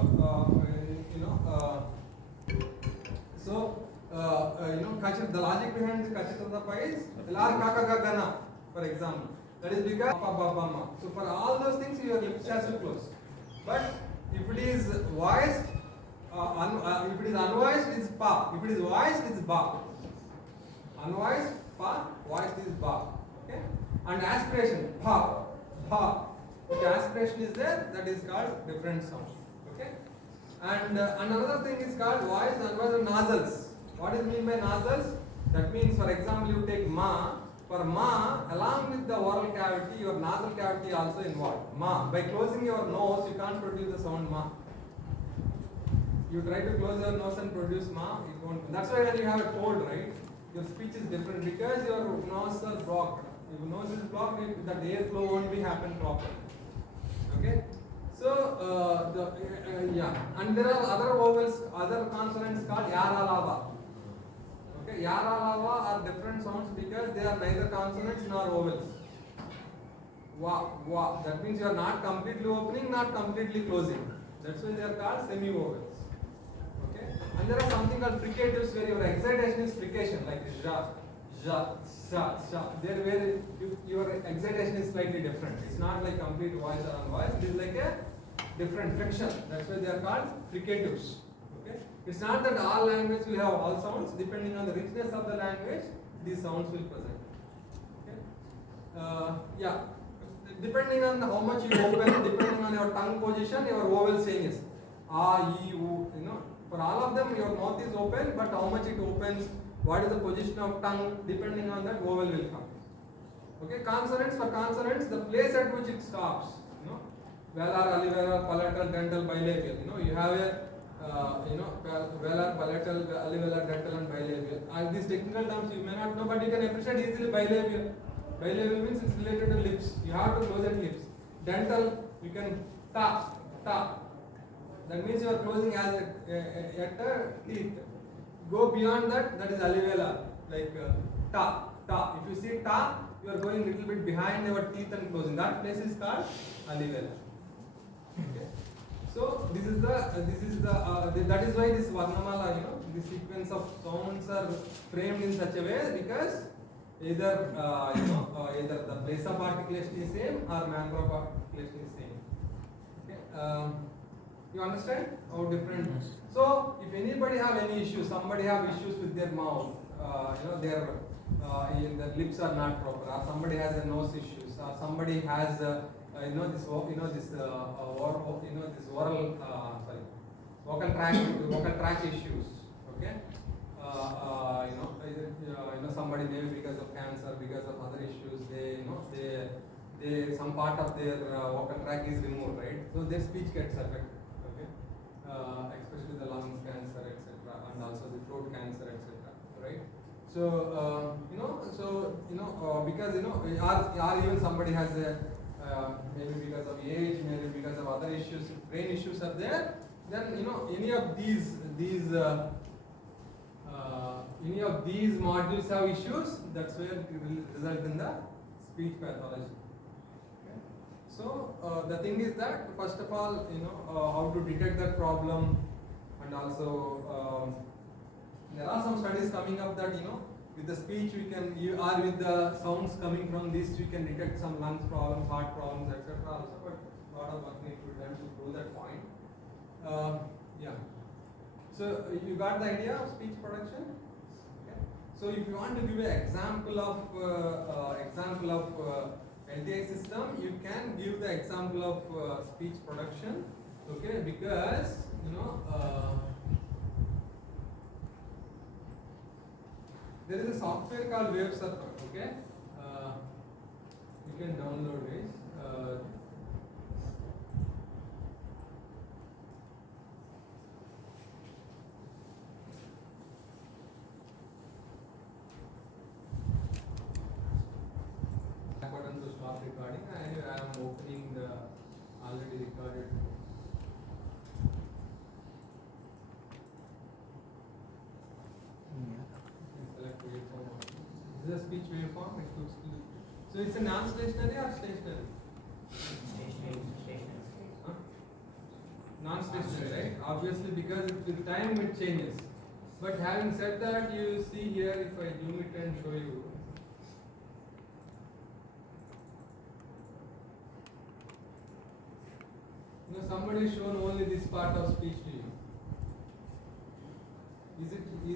the logic behind the Kachitadapa is Lar Kakagagana, for example. That is because Papa. So, for all those things, your lips has to close. But if it is voiced, if it is unvoiced, it's Pa. If it is voiced, it's Ba. Unvoiced, Pa. Voiced is Ba. Okay? And aspiration, Pa. If aspiration is there, that is called different sound. Okay? And another thing is called voice and unvoiced and nasals. What is mean by nasals? That means, for example, you take Ma. For Ma, along with the oral cavity, your nasal cavity also involved. Ma. By closing your nose, you can't produce the sound Ma. You try to close your nose and produce Ma, it won't. That's why when you have a cold, right? Your speech is different because your nose is blocked. If your nose is blocked, that airflow won't be happen properly. Okay? So, and there are other vowels, other consonants called Yaralava. Okay, Yaralava are different sounds because they are neither consonants nor vowels. Wa. That means you are not completely opening, not completely closing. That's why they are called semi-vowels. Okay? And there are something called fricatives where your excitation is frication, like ja, sha. There where your excitation is slightly different. It's not like complete voice or unvoiced. It is like a different friction. That's why they are called fricatives. Okay? It's not that all languages will have all sounds. Depending on the richness of the language, these sounds will present. Okay? Depending on how much you open, depending on your tongue position, your vowel changes. A, E, U. For all of them, your mouth is open, but how much it opens, what is the position of tongue, depending on that, vowel will come. Okay, consonants, for consonants, the place at which it stops. Velar, alveolar, palatal, dental, bilabial. You have a velar, palatal, alveolar, dental, and bilabial. All these technical terms you may not know, but you can appreciate easily bilabial. Bilabial means it's related to lips. You have to close at lips. Dental, you can ta, ta. That means you are closing as at a teeth. Go beyond that, that is alveolar, like ta, ta. If you see ta, you are going little bit behind your teeth and closing. That place is called alveolar. Okay. So this is the that is why this Varnamala, the sequence of sounds are framed in such a way, because either either the place of articulation is same or manner of articulation is same. Okay. You understand how different? So if anybody have any issues, somebody have issues with their mouth, their lips are not proper, or somebody has a nose issues, or somebody has this oral vocal tract issues. Okay. Somebody maybe because of cancer, because of other issues, they some part of their vocal tract is removed, right? So their speech gets affected. Okay. Especially the lungs cancer, etc., and also the throat cancer, etc., right? So because or even somebody has a maybe because of age, maybe because of other issues, brain issues are there, then any of these modules have issues, that's where it will result in the speech pathology. Okay. So the thing is that first of all, how to detect that problem, and also there are some studies coming up that with the speech we can, or with the sounds coming from this, we can detect some lungs problems, heart problems, etc. also, but a lot of work needs to be done to prove that point. Yeah. So you got the idea of speech production? Okay. So if you want to give an example of LTI system, you can give the example of speech production. Okay, because there is a software called WaveSurfer. Okay, you can download it. Button to stop recording. I am opening the already recorded. Select waveform. This is a speech waveform. It looks good. So it's a non-stationary or stationary? Huh? Non-stationary, right? Obviously, because with time it changes. But having said that, you see here, if I zoom it and show you. Somebody shown only this part of speech to you. Is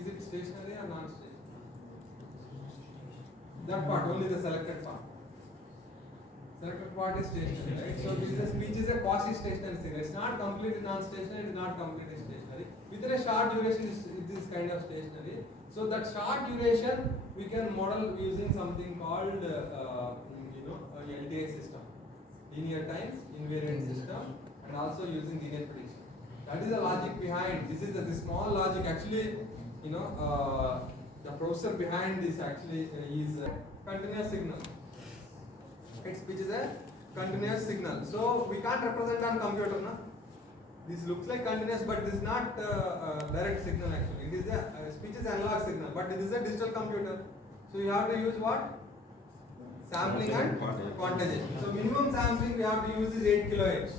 it stationary or non-stationary? That part, only the selected part. Selected part is stationary, right? So this speech is a quasi-stationary thing. It's not completely non-stationary, it's not completely stationary. Within a short duration, it is kind of stationary. So that short duration, we can model using something called a LTI system. Linear time invariant system. And also using linear prediction. That is the logic behind. This is the small logic. Actually, the processor behind this actually is a continuous signal. Its speech is a continuous signal. So we can't represent on computer, no? This looks like continuous, but this is not direct signal actually. It is a speech is analog signal, but it is a digital computer. So you have to use what? Sampling and quantization. So minimum sampling we have to use is 8 kHz.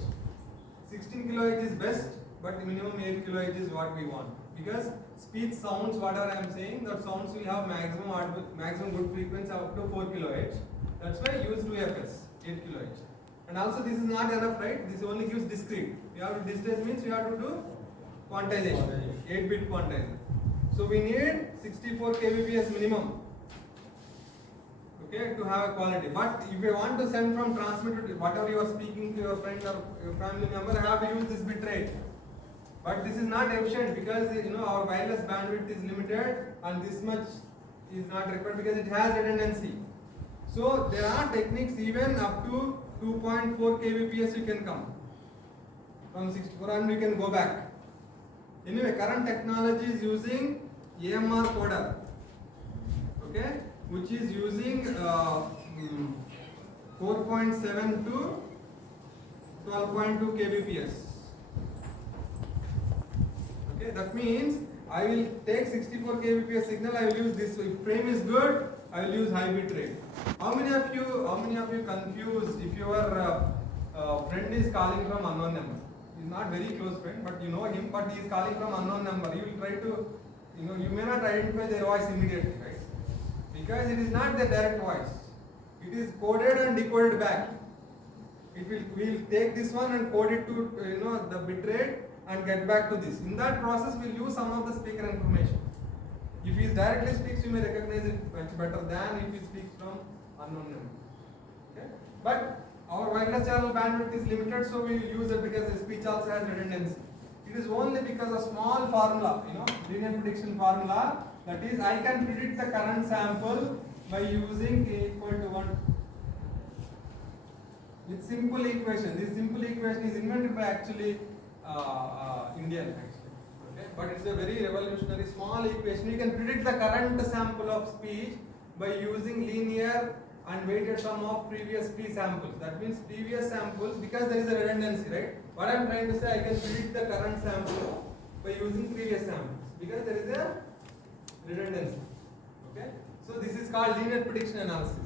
16 kHz is best, but minimum 8 kHz is what we want. Because speech sounds, whatever I am saying, that sounds will have maximum good frequency up to 4 kHz. That's why use 2fs, 8 kHz. And also this is not enough, right? This only gives discrete. You have to discrete means you have to do quantization, 8-bit quantization. So we need 64 kbps minimum. Okay, to have a quality. But if you want to send from transmitter to whatever you are speaking to your friend or your family member, I have to use this bit rate. But this is not efficient because our wireless bandwidth is limited and this much is not required because it has redundancy. So there are techniques even up to 2.4 kbps you can come from 64 and we can go back. Anyway, current technology is using AMR coder. Okay, which is using 4.7 to 12.2 kbps. Okay, that means I will take 64 kbps signal. I will use this. If frame is good, I will use high bit rate. How many of you confused if your friend is calling from unknown number? He's not very close friend, but you know him, but he is calling from unknown number. You will try to, you may not identify their voice immediately, right? Because it is not the direct voice. It is coded and decoded back. We'll take this one and code it to the bit rate and get back to this. In that process, we'll use some of the speaker information. If he directly speaks, you may recognize it much better than if he speaks from unknown number. Okay? But our wireless channel bandwidth is limited, so we use it because the speech also has redundancy. It is only because of small formula, linear prediction formula, that is, I can predict the current sample by using k equal to 1 with simple equation. This simple equation is invented by actually Indian actually. Okay? But it's a very revolutionary small equation. You can predict the current sample of speech by using linear and weighted sum of previous p samples. That means previous samples, because there is a redundancy, right? What I am trying to say, I can predict the current sample by using previous samples because there is a redundancy. Okay? So this is called linear prediction analysis.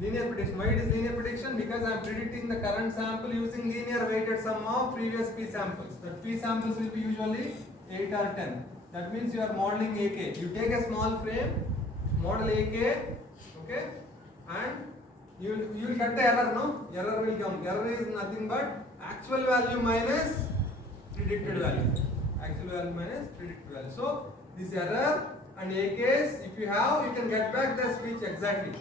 Linear prediction. Why it is linear prediction? Because I am predicting the current sample using linear weighted sum of previous p samples. That p samples will be usually 8 or 10. That means you are modeling AK. You take a small frame, model AK, okay, and you will get the error, no? Error will come. Error is nothing but actual value minus predicted value. Actual value minus predicted value. So this error and AKs, if you have, you can get back the speech exactly.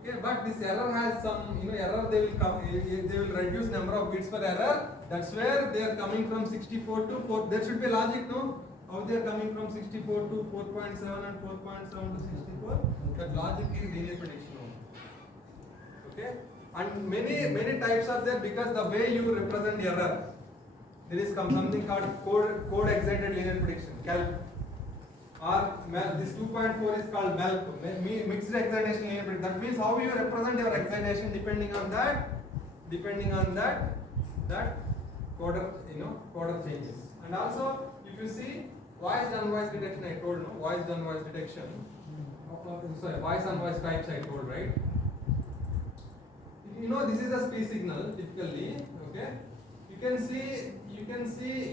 Okay, but this error has some, error they will come, they will reduce number of bits per error. That's where they are coming from 64 to 4. There should be logic, no? How they are coming from 64 to 4.7 and 4.7 to 64? That logic is linear prediction. Okay, and many types are there because the way you represent error. There is something called code excited linear prediction, CALP. Or this 2.4 is called MELP, mixed excitation linear prediction. That means how you represent your excitation depending on that coder changes. And also, if you see voice unvoice detection, I told, no, voice unvoice detection. Sorry, voice unvoice types I told, right? This is a speech signal typically. Okay, you can see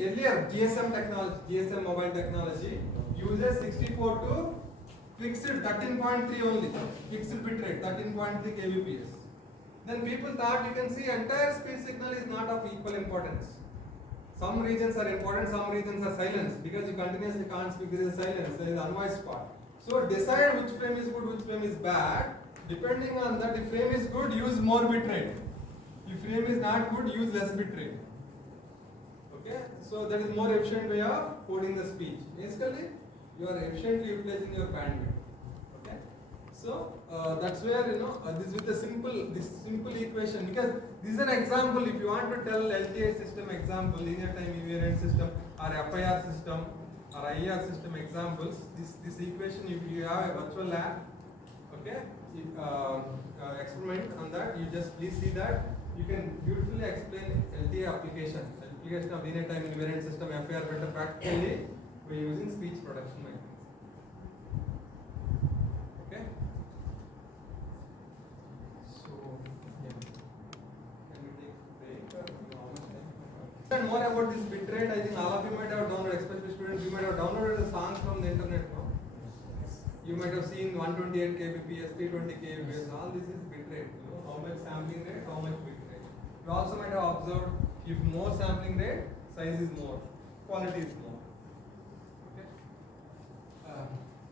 earlier GSM technology, GSM mobile technology uses 64 to fixed 13.3 only, fixed bit rate 13.3 kbps. Then people thought, you can see entire speech signal is not of equal importance. Some regions are important, some regions are silenced because you continuously can't speak. There is silence, there is unvoiced part. So decide which frame is good, which frame is bad. Depending on that, if frame is good, use more bit rate. If frame is not good, use less bit rate. Okay, so that is more efficient way of coding the speech. Basically, you are efficiently utilizing your bandwidth. Okay, so that's where this with this simple equation, because this is an example. If you want to tell LTI system example, linear time invariant system, or FIR system, or IR system examples, this equation, if you have a virtual lab, okay, experiment on that, you just please see that. You can beautifully explain LTI application of linear time invariant system FIR better practically by using speech production methods. Okay. So yeah, can we take a break or how much time? And more about this bitrate, I think all of you might have downloaded, especially students, you might have downloaded the songs from the internet, no? You might have seen 128 kbps, 320 kbps, all this is bitrate. How much sampling rate, how much bitrate. You also might have observed, if more sampling rate, size is more, quality is more. Okay.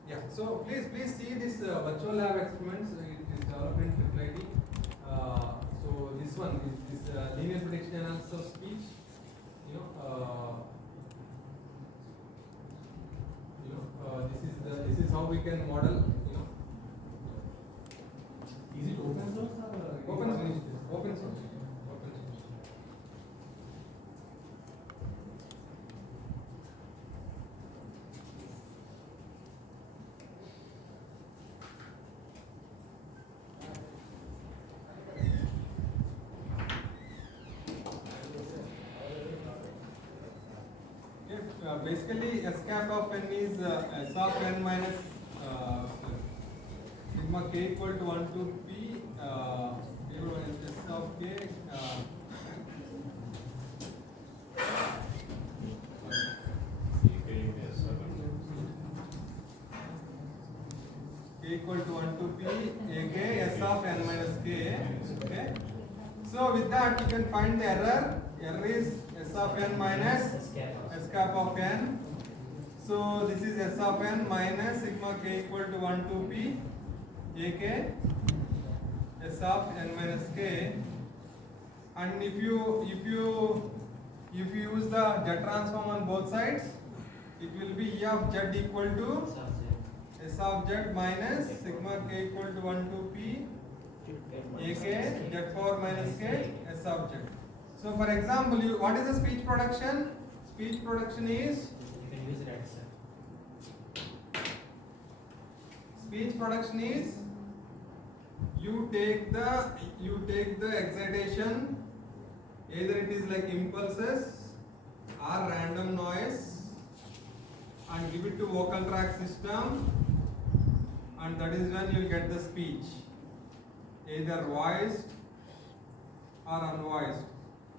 Yeah. So please see this virtual lab experiments. It is developed in Tekkali. So this one is this linear prediction analysis of speech. This is how we can model. Is it open source or Open source. Open source. basically S cap of n is S of n minus sigma k equal to 1 to p S of k k equal to 1 to p ak S of n minus k. Okay. So with that you can find the error. Error is S of n minus S cap of n. So this is S of n minus sigma k equal to 1 to p ak S of n minus k. And if you use the Z transform on both sides, it will be E of Z equal to S of Z minus sigma k equal to 1 to p ak Z power minus k S of Z. So for example, what is the speech production? Speech production is you take the excitation, either it is like impulses or random noise, and give it to vocal tract system, and that is when you get the speech, either voiced or unvoiced.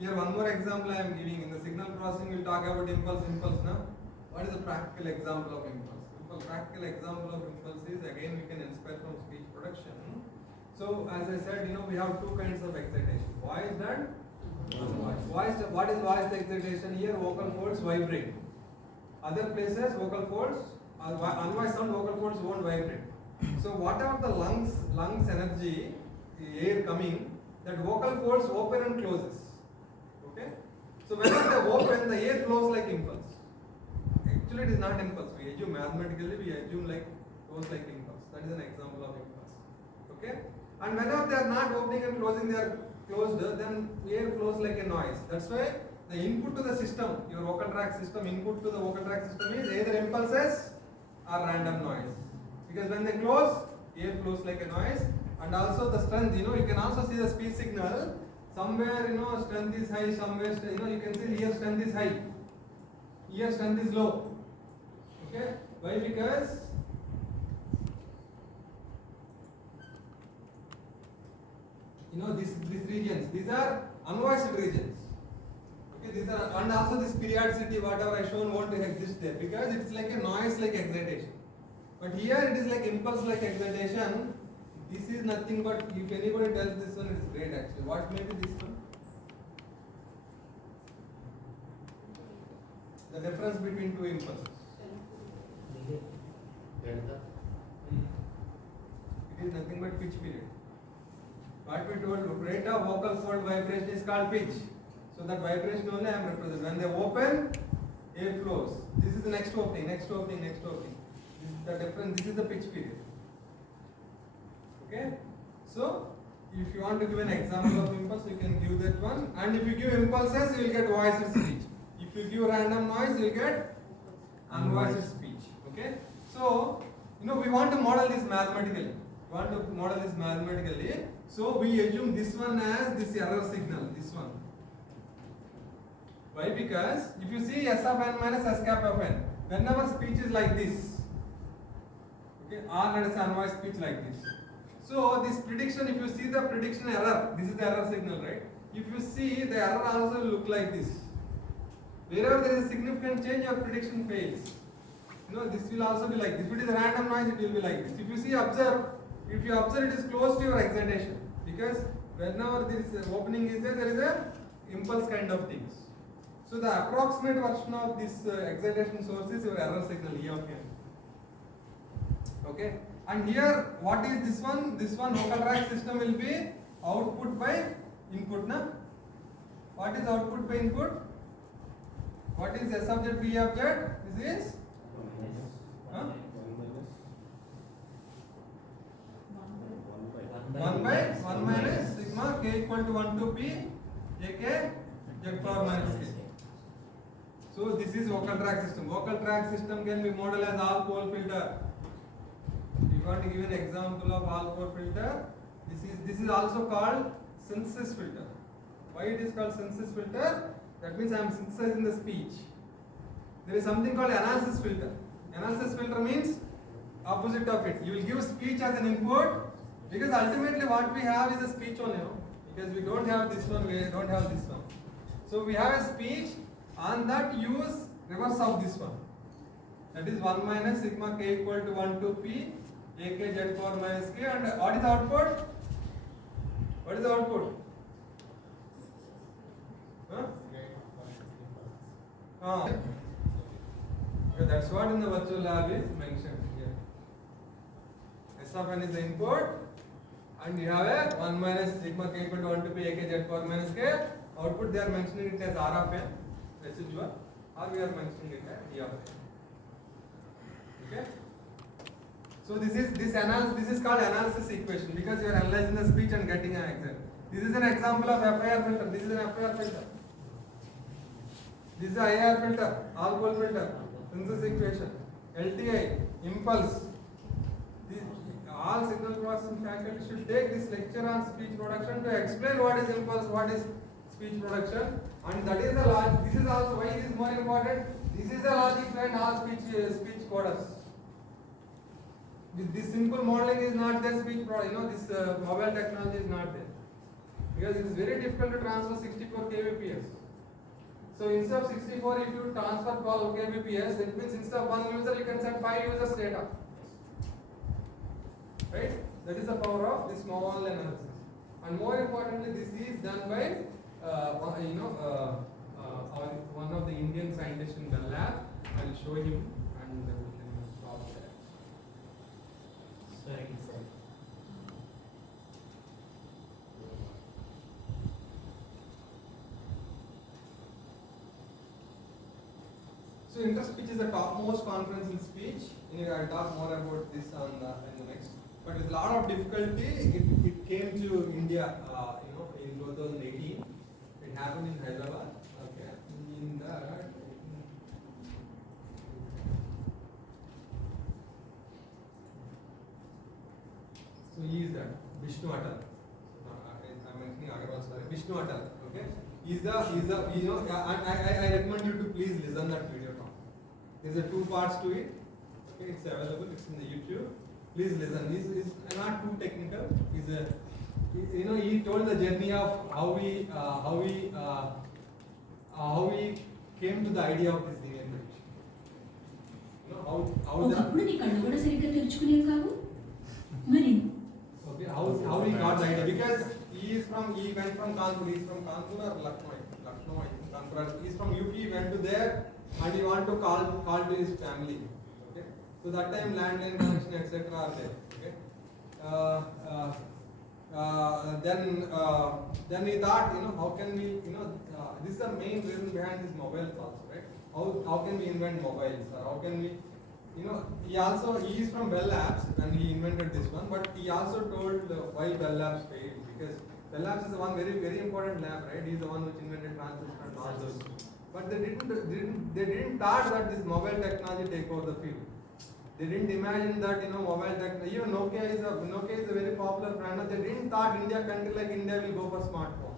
Here one more example I am giving. In the signal processing we will talk about impulse now. What is a practical example of impulse? Practical example of impulse is, again we can inspect from speech production. So as I said, we have two kinds of excitation, voiced and unvoiced. What is voiced excitation? Here vocal folds vibrate. Other places vocal folds, unvoiced sound vocal folds won't vibrate. So whatever the lungs energy, the air coming, that vocal folds open and closes. Okay. So whenever they open, the air flows like impulse. Actually it is not impulse. We assume mathematically, like flows like impulse. That is an example of impulse. Okay. And whenever they are not opening and closing, they are closed, then air flows like a noise. That's why the input to the system, your vocal tract system, input to the vocal tract system is either impulses or random noise. Because when they close, air flows like a noise. And also the strength, you can also see the speech signal. Somewhere, strength is high, somewhere, you can see here strength is high. Here strength is low. Okay? Why? Because these regions, these are unvoiced regions. Okay, these are, and also this periodicity, whatever I shown, won't exist there because it's like a noise like excitation. But here it is like impulse like excitation. This is nothing but, if anybody tells this one, it's great actually. What may be this one? The difference between two impulses. It is nothing but pitch period. What we told, rate of vocal fold vibration is called pitch. So that vibration only I am representing. When they open, air flows. This is the next opening. This is the difference. This is the pitch period. Okay. So if you want to give an example of impulse, you can give that one. And if you give impulses, you will get voiced speech. If you give random noise, you will get unvoiced speech. Okay. So we want to model this mathematically. So we assume this one as this error signal. This one. Why? Because if you see S of n minus S cap of n, whenever speech is like this, okay, or let us say unvoiced speech like this. So this prediction, if you see the prediction error, this is the error signal, right? If you see, the error also will look like this. Wherever there is a significant change, your prediction fails. This will also be like this. If it is a random noise, it will be like this. If you see, if you observe, it is close to your excitation. Because whenever this opening is there is a impulse kind of things. So the approximate version of this excitation source is your error signal E of n. Okay. And here, what is this one? This one vocal tract system will be output by input. Na? What is output by input? What is S of Z, B of Z? This is? Huh? 1 by 1 minus sigma k equal to 1 to p ak Z power minus k. So this is vocal tract system. Vocal tract system can be modeled as all pole filter. If you want to give an example of all pole filter, this is also called synthesis filter. Why it is called synthesis filter? That means I am synthesizing the speech. there is something called analysis filter. Analysis filter means opposite of it. You will give speech as an input, because ultimately what we have is a speech only, because we don't have this one, we don't have this one. So we have a speech, and that use reverse of this one. That is 1 minus sigma k equal to 1 to p ak z power minus k, and what is the output? What is the output? Okay, that's what in the virtual lab is mentioned here. S of n is the input, and you have a 1 minus sigma k equal to 1 to p ak z power minus k. Output they are mentioning it as r of n residual, or we are mentioning it as d of n. Okay. So this is called analysis equation, because you are analyzing the speech and getting an example. This is an example of FIR filter. This is an FIR filter. This is IR filter, all pole filter, synthesis equation, LTI, impulse. All signal processing faculty should take this lecture on speech production to explain what is impulse, what is speech production, and that is the logic. This is also why it is more important. This is the logic behind all speech coders. This simple modeling is not there. Speech this mobile technology is not there, because it is very difficult to transfer 64 kbps. So instead of 64, if you transfer 12 kbps, that means instead of one user, you can send 5 users data. Right? That is the power of this mobile analysis. And more importantly, this is done by one of the Indian scientists in the lab. I will show him, and we can stop there. So InterSpeech is the topmost conference in speech. I'll talk more about this in the next. But with a lot of difficulty, it came to India, in 2018. It happened in Hyderabad. Okay, in that. So he is that Vishnu ATAL. I'm mentioning Agarwal, sorry. Vishnu ATAL. Okay, he's I recommend you to please listen that video talk. There's a 2 parts to it. Okay, it's available. It's in the YouTube. Please listen. He's not too technical. He told the journey of how we came to the idea of this linear prediction. How we got the idea, because he went from Kanpur. He's from Kanpur or Lucknow, I think Kanpur. He's from UP. He went to there, and he wanted to call to his family. Okay, so that time landline connection etc. are there. Okay, then we thought, how can we, this is the main reason behind these mobiles also, right? How can we invent mobiles, or how can we, he is from Bell Labs when he invented this one, but he also told why Bell Labs failed, because Bell Labs is the one very, very important lab, right? He's the one which invented transistor and all those. But they didn't thought that this mobile technology take over the field. They didn't imagine that mobile technology. Even Nokia is a very popular brand. They didn't thought country like India will go for smartphone.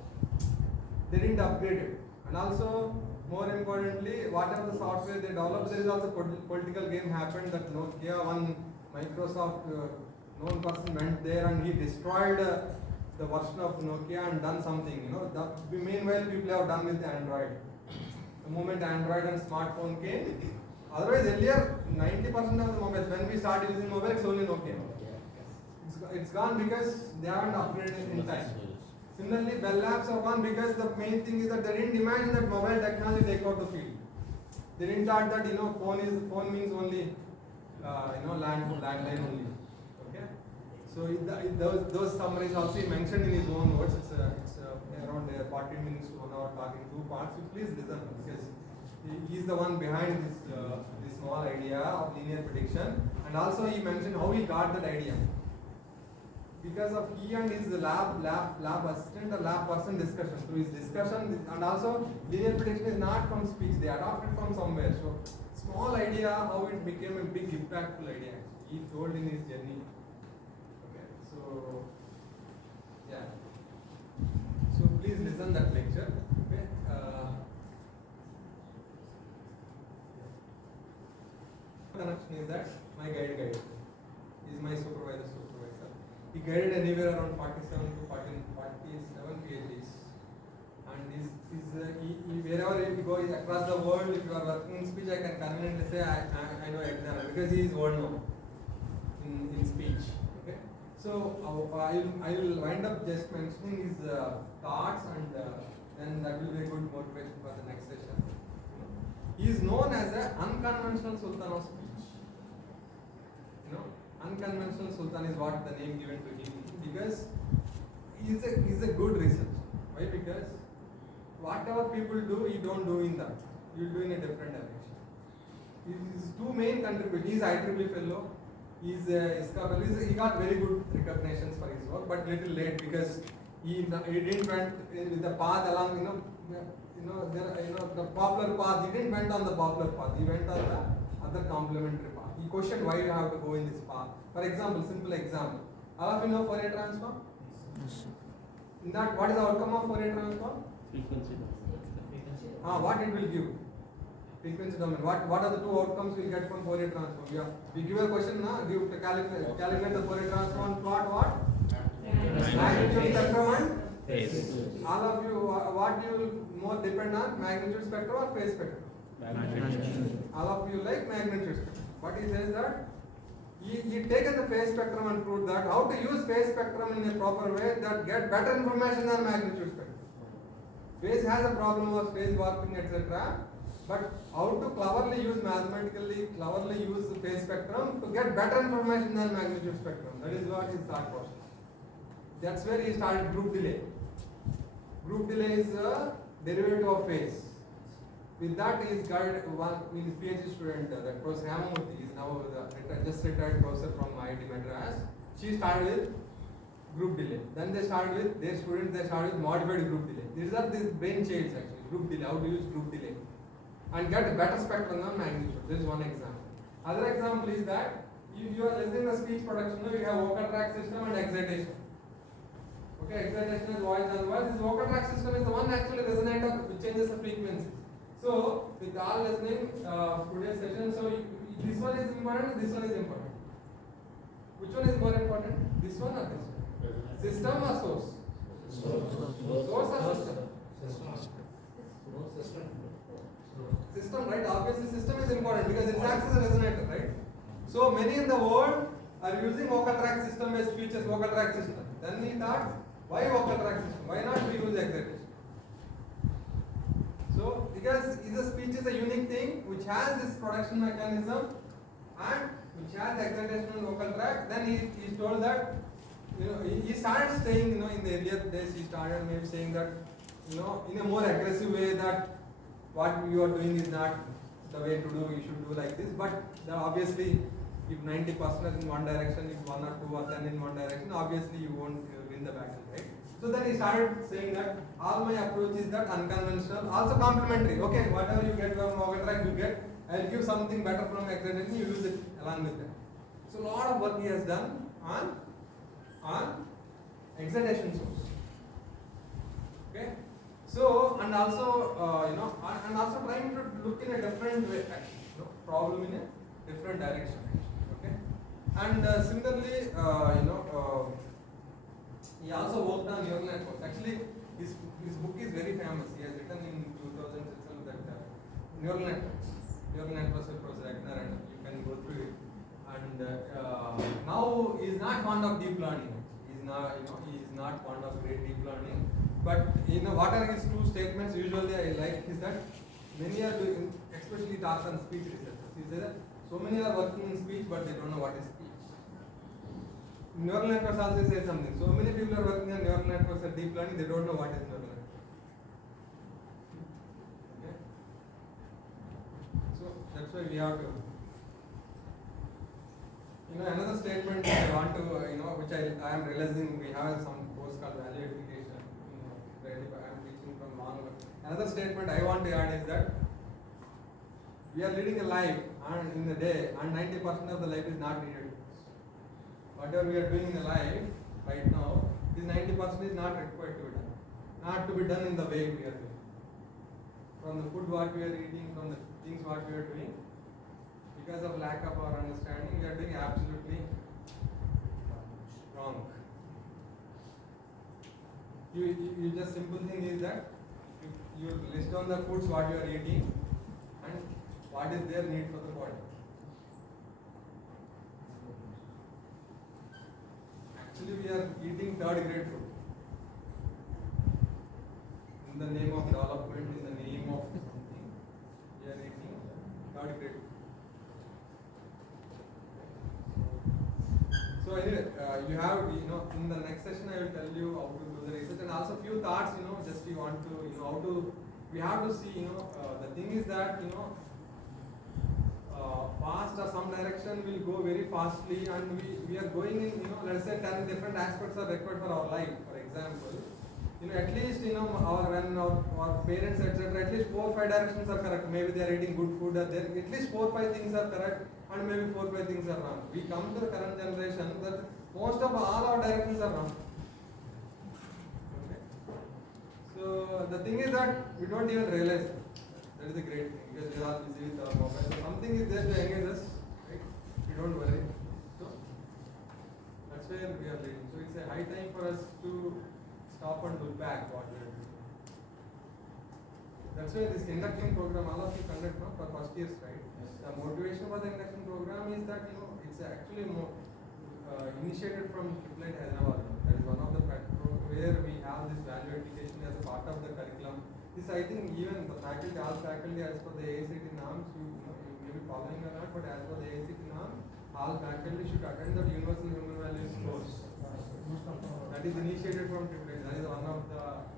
They didn't upgrade it. And also, more importantly, whatever the software they developed, there is also political game happened that Nokia, one Microsoft known person went there and he destroyed the version of Nokia and done something. Meanwhile, people have done with Android. The moment Android and smartphone came. Otherwise, earlier 90% of the mobiles, when we started using mobile, it's only Nokia. It's gone because they haven't upgraded in time. Similarly, Bell Labs are gone because the main thing is that they didn't imagine that mobile technology take out the field. They didn't thought that phone means only landline only. Okay, so those summaries also he mentioned in his own words. It's around 40 minutes to 1 hour talking 2 parts. So please listen, because he is the one behind this small idea of linear prediction, and also he mentioned how he got that idea. Because of he and his lab assistant or lab person discussion. Through his discussion, and also linear prediction is not from speech, they adopted from somewhere. So small idea how it became a big impactful idea. He told in his journey. Okay, so yeah. So please listen that lecture. Okay. instruction is that my guide guided. Is my supervisor. He guided anywhere around 47 to 47 PhDs. And wherever you go across the world, if you are working in speech, I can conveniently say I know examiner because he is world known in speech. Okay. So I will wind up just mentioning his thoughts, and then that will be a good motivation for the next session. He is known as an unconventional Sultan of speech. Unconventional Sultan is what the name given to him, because he is a good researcher. Why? Because whatever people do, he don't do in that. You do in a different direction. His two main contributors. He is IEEE fellow. He is he got very good recognitions for his work, but little late because he didn't went with the path along. The popular path. He didn't went on the popular path. He went on the other complementary path. He questioned why you have to go in this path. For example, simple example. All of you know Fourier transform? Yes. In that, what is the outcome of Fourier transform? Frequency. What it will give? Frequency domain. What are the two outcomes we get from Fourier transform? Yeah. We give a question, give to calculate the Fourier transform, plot what? Magnitude spectrum and phase. All of you, what you will more depend on, magnitude spectrum or phase spectrum? Magnitude. All of you like magnitude spectrum. But he says that he taken the phase spectrum and proved that how to use phase spectrum in a proper way that get better information than magnitude spectrum. Phase has a problem of phase warping, etc. But how to cleverly use cleverly use the phase spectrum to get better information than magnitude spectrum. That is what his thought process. That's where he started group delay. Group delay is a derivative of phase. With that, his PhD student, that Professor Ramamurthy, is now just retired professor from IIT Madras. She started with group delay. Then they started with their students. They started with modified group delay. These are the brain changes actually. Group delay. How to use group delay and get a better spectrum than magnitude. This is one example. Other example is that you are listening to speech production. You have vocal tract system and excitation. Okay, excitation is voice and voice. This vocal tract system is the one actually resonator which changes the frequency. So, with all listening today's session, so this one is important, this one is important. Which one is more important? This one or this one? System or source? Source or system? System, right? Obviously, system is important because it acts as a resonator, right? So, many in the world are using vocal tract system based features, vocal tract system. Then we thought, why vocal tract system? Why not we use excitation? So, because the speech is a unique thing which has this production mechanism and which has excitation and vocal tract, then he told that, he started saying, in the earlier days, he started maybe saying that, in a more aggressive way that what you are doing is not the way to do, you should do like this. But obviously, if 90% in one direction, if 1 or 2 or 10 in one direction, obviously you won't win the battle, right? So then he started saying that all my approach is that unconventional, also complementary. Okay, whatever you get from vocal tract, you get. I'll give something better from excitation, you use it along with that. So a lot of work he has done on excitation source. Okay. So and also and also trying to look in a different way, actually, problem in a different direction. Okay. And similarly, he also worked on neural networks. Actually, his book is very famous. He has written in 2000 itself that neural networks with Professor Eckner, and you can go through it. And now he is not fond of deep learning. He is not fond of great deep learning. But what are his two statements? Usually I like is that many are doing, especially talks on speech researchers. He says that so many are working in speech, but they don't know what is speech. Neural networks also say something. So many people are working on neural networks and deep learning, they don't know what is neural network. Okay? So that's why we have to. Another statement I want to, which I am realizing we have some course called value application. I am teaching from long. Another statement I want to add is that we are leading a life and in the day, and 90% of the life is not needed. Whatever we are doing in the life right now, this 90% is not required to be done. Not to be done in the way we are doing. From the food what we are eating, from the things what we are doing, because of lack of our understanding, we are doing absolutely wrong. You just simple thing is that you list down the foods what you are eating and what is their need for the body. Actually, we are eating third grade food. In the name of development, in the name of something, we are eating third grade food. So anyway, you have, in the next session I will tell you how to do the research and also few thoughts, just you want to, how to, we have to see, the thing is that, fast or some direction will go very fastly and we are going in, let's say 10 different aspects are required for our life. For example, at least, when our parents, etc., at least 4 or 5 directions are correct. Maybe they are eating good food, or there, at least 4 or 5 things are correct, and maybe 4 or 5 things are wrong. We come to the current generation that most of all our directions are wrong. Okay. So the thing is that we don't even realize that. That is the great thing, because we are all busy with our mobile. So something is there to engage us, right? We don't worry. So that's where we are leading. So it's a high time for us to stop and look back what we are doing. That's why this induction program, all of you conduct for first years, right? Yes. The motivation for the induction program is that it's actually initiated from AICTE Hyderabad. That is one of the platforms where we have this value education as a part of the curriculum. This, I think, even the faculty, all faculty, as per the AICTE norms, you may be following or not, but as per the AICTE norm, all faculty should attend the universal human values course. That is initiated from AICTE. That is one of the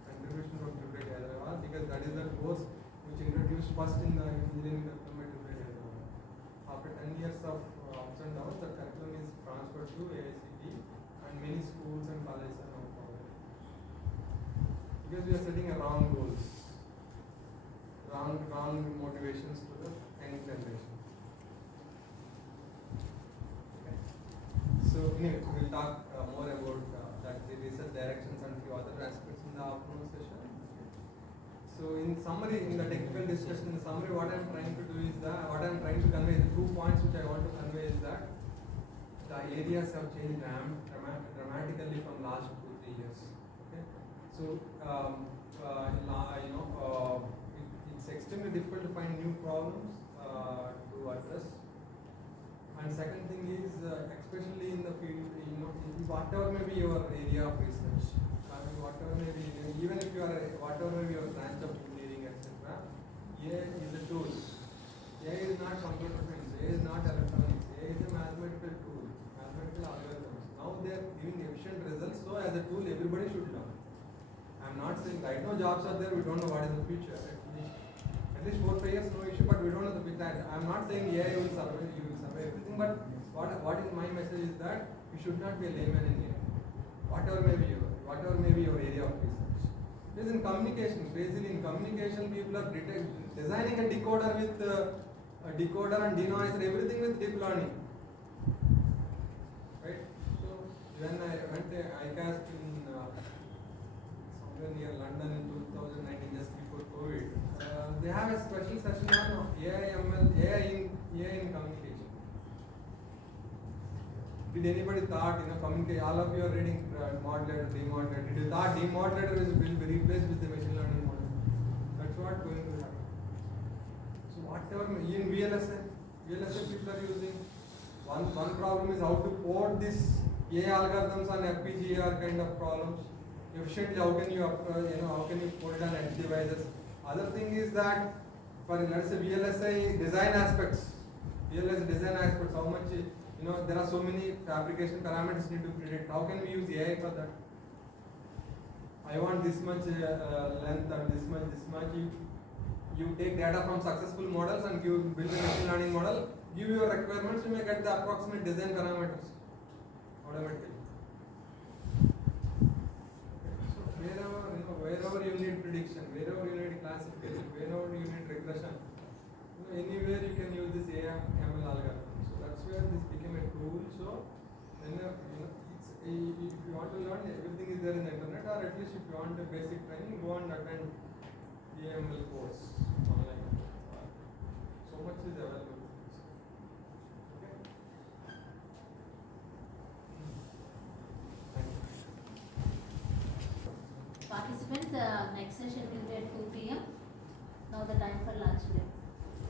contribution from AICTE Hyderabad, because that is the course which introduced first in the engineering curriculum at AICTE Hyderabad. After 10 years of ups and downs, the curriculum is transferred to AICTE, and many schools and colleges are now following. Because we are setting a wrong goals, wrong motivations to the young generation. Okay. So anyway, we will talk more about that, the research directions and few other aspects in the afternoon session. So in summary, in the technical discussion, in summary, what I am trying to do is that, what I am trying to convey, the 2 points which I want to convey is that the areas have changed dramatically from last 2-3 years. Okay. So it's extremely difficult to find new problems to address. And second thing is, especially in the field, whatever may be your area of research, whatever may be, even if you are, whatever may be your branch of engineering, etc., AI is a tool. AI is not computer science, AI is not electronics, AI is a mathematical tool, mathematical algorithms. Now they are giving efficient results, so as a tool, everybody should learn. I am not saying right now jobs are there, we don't know what is the future. At least 4 or 5 years, no issue, but we don't know the future. I am not saying AI will survive, you will survive everything, but what is my message is that you should not be a layman in AI. Whatever may be your area of research. Because in communication, basically in communication, people are designing a decoder with a decoder and denoiser, everything with deep learning. Right? So when I went to AICTE in somewhere near London in 2019, just before COVID, they have a special session on AI in communication. Did anybody thought, communicate, all of you are reading modulator, demodulator, did you thought demodulator will be replaced with the machine learning model? That's what going to happen. So whatever, in VLSI people are using, one problem is how to port this AI algorithms on FPGA kind of problems. Efficiently, how can you put it on edge devices? Other thing is that, for let's say VLSI design aspects, how much, there are so many fabrication parameters need to predict. How can we use AI for that? I want this much length and this much. You take data from successful models and build a machine learning model, give your requirements, you may get the approximate design parameters automatically. So wherever you need prediction, wherever you need classification, wherever you need regression, anywhere you can use this AI ML algorithm. So that's where this became a tool. So then if you want to learn, everything is there in the internet, or at least if you want a basic training, go and attend AML course online. So much is available. Students, next session will be at 2 p.m. Now the time for lunch break.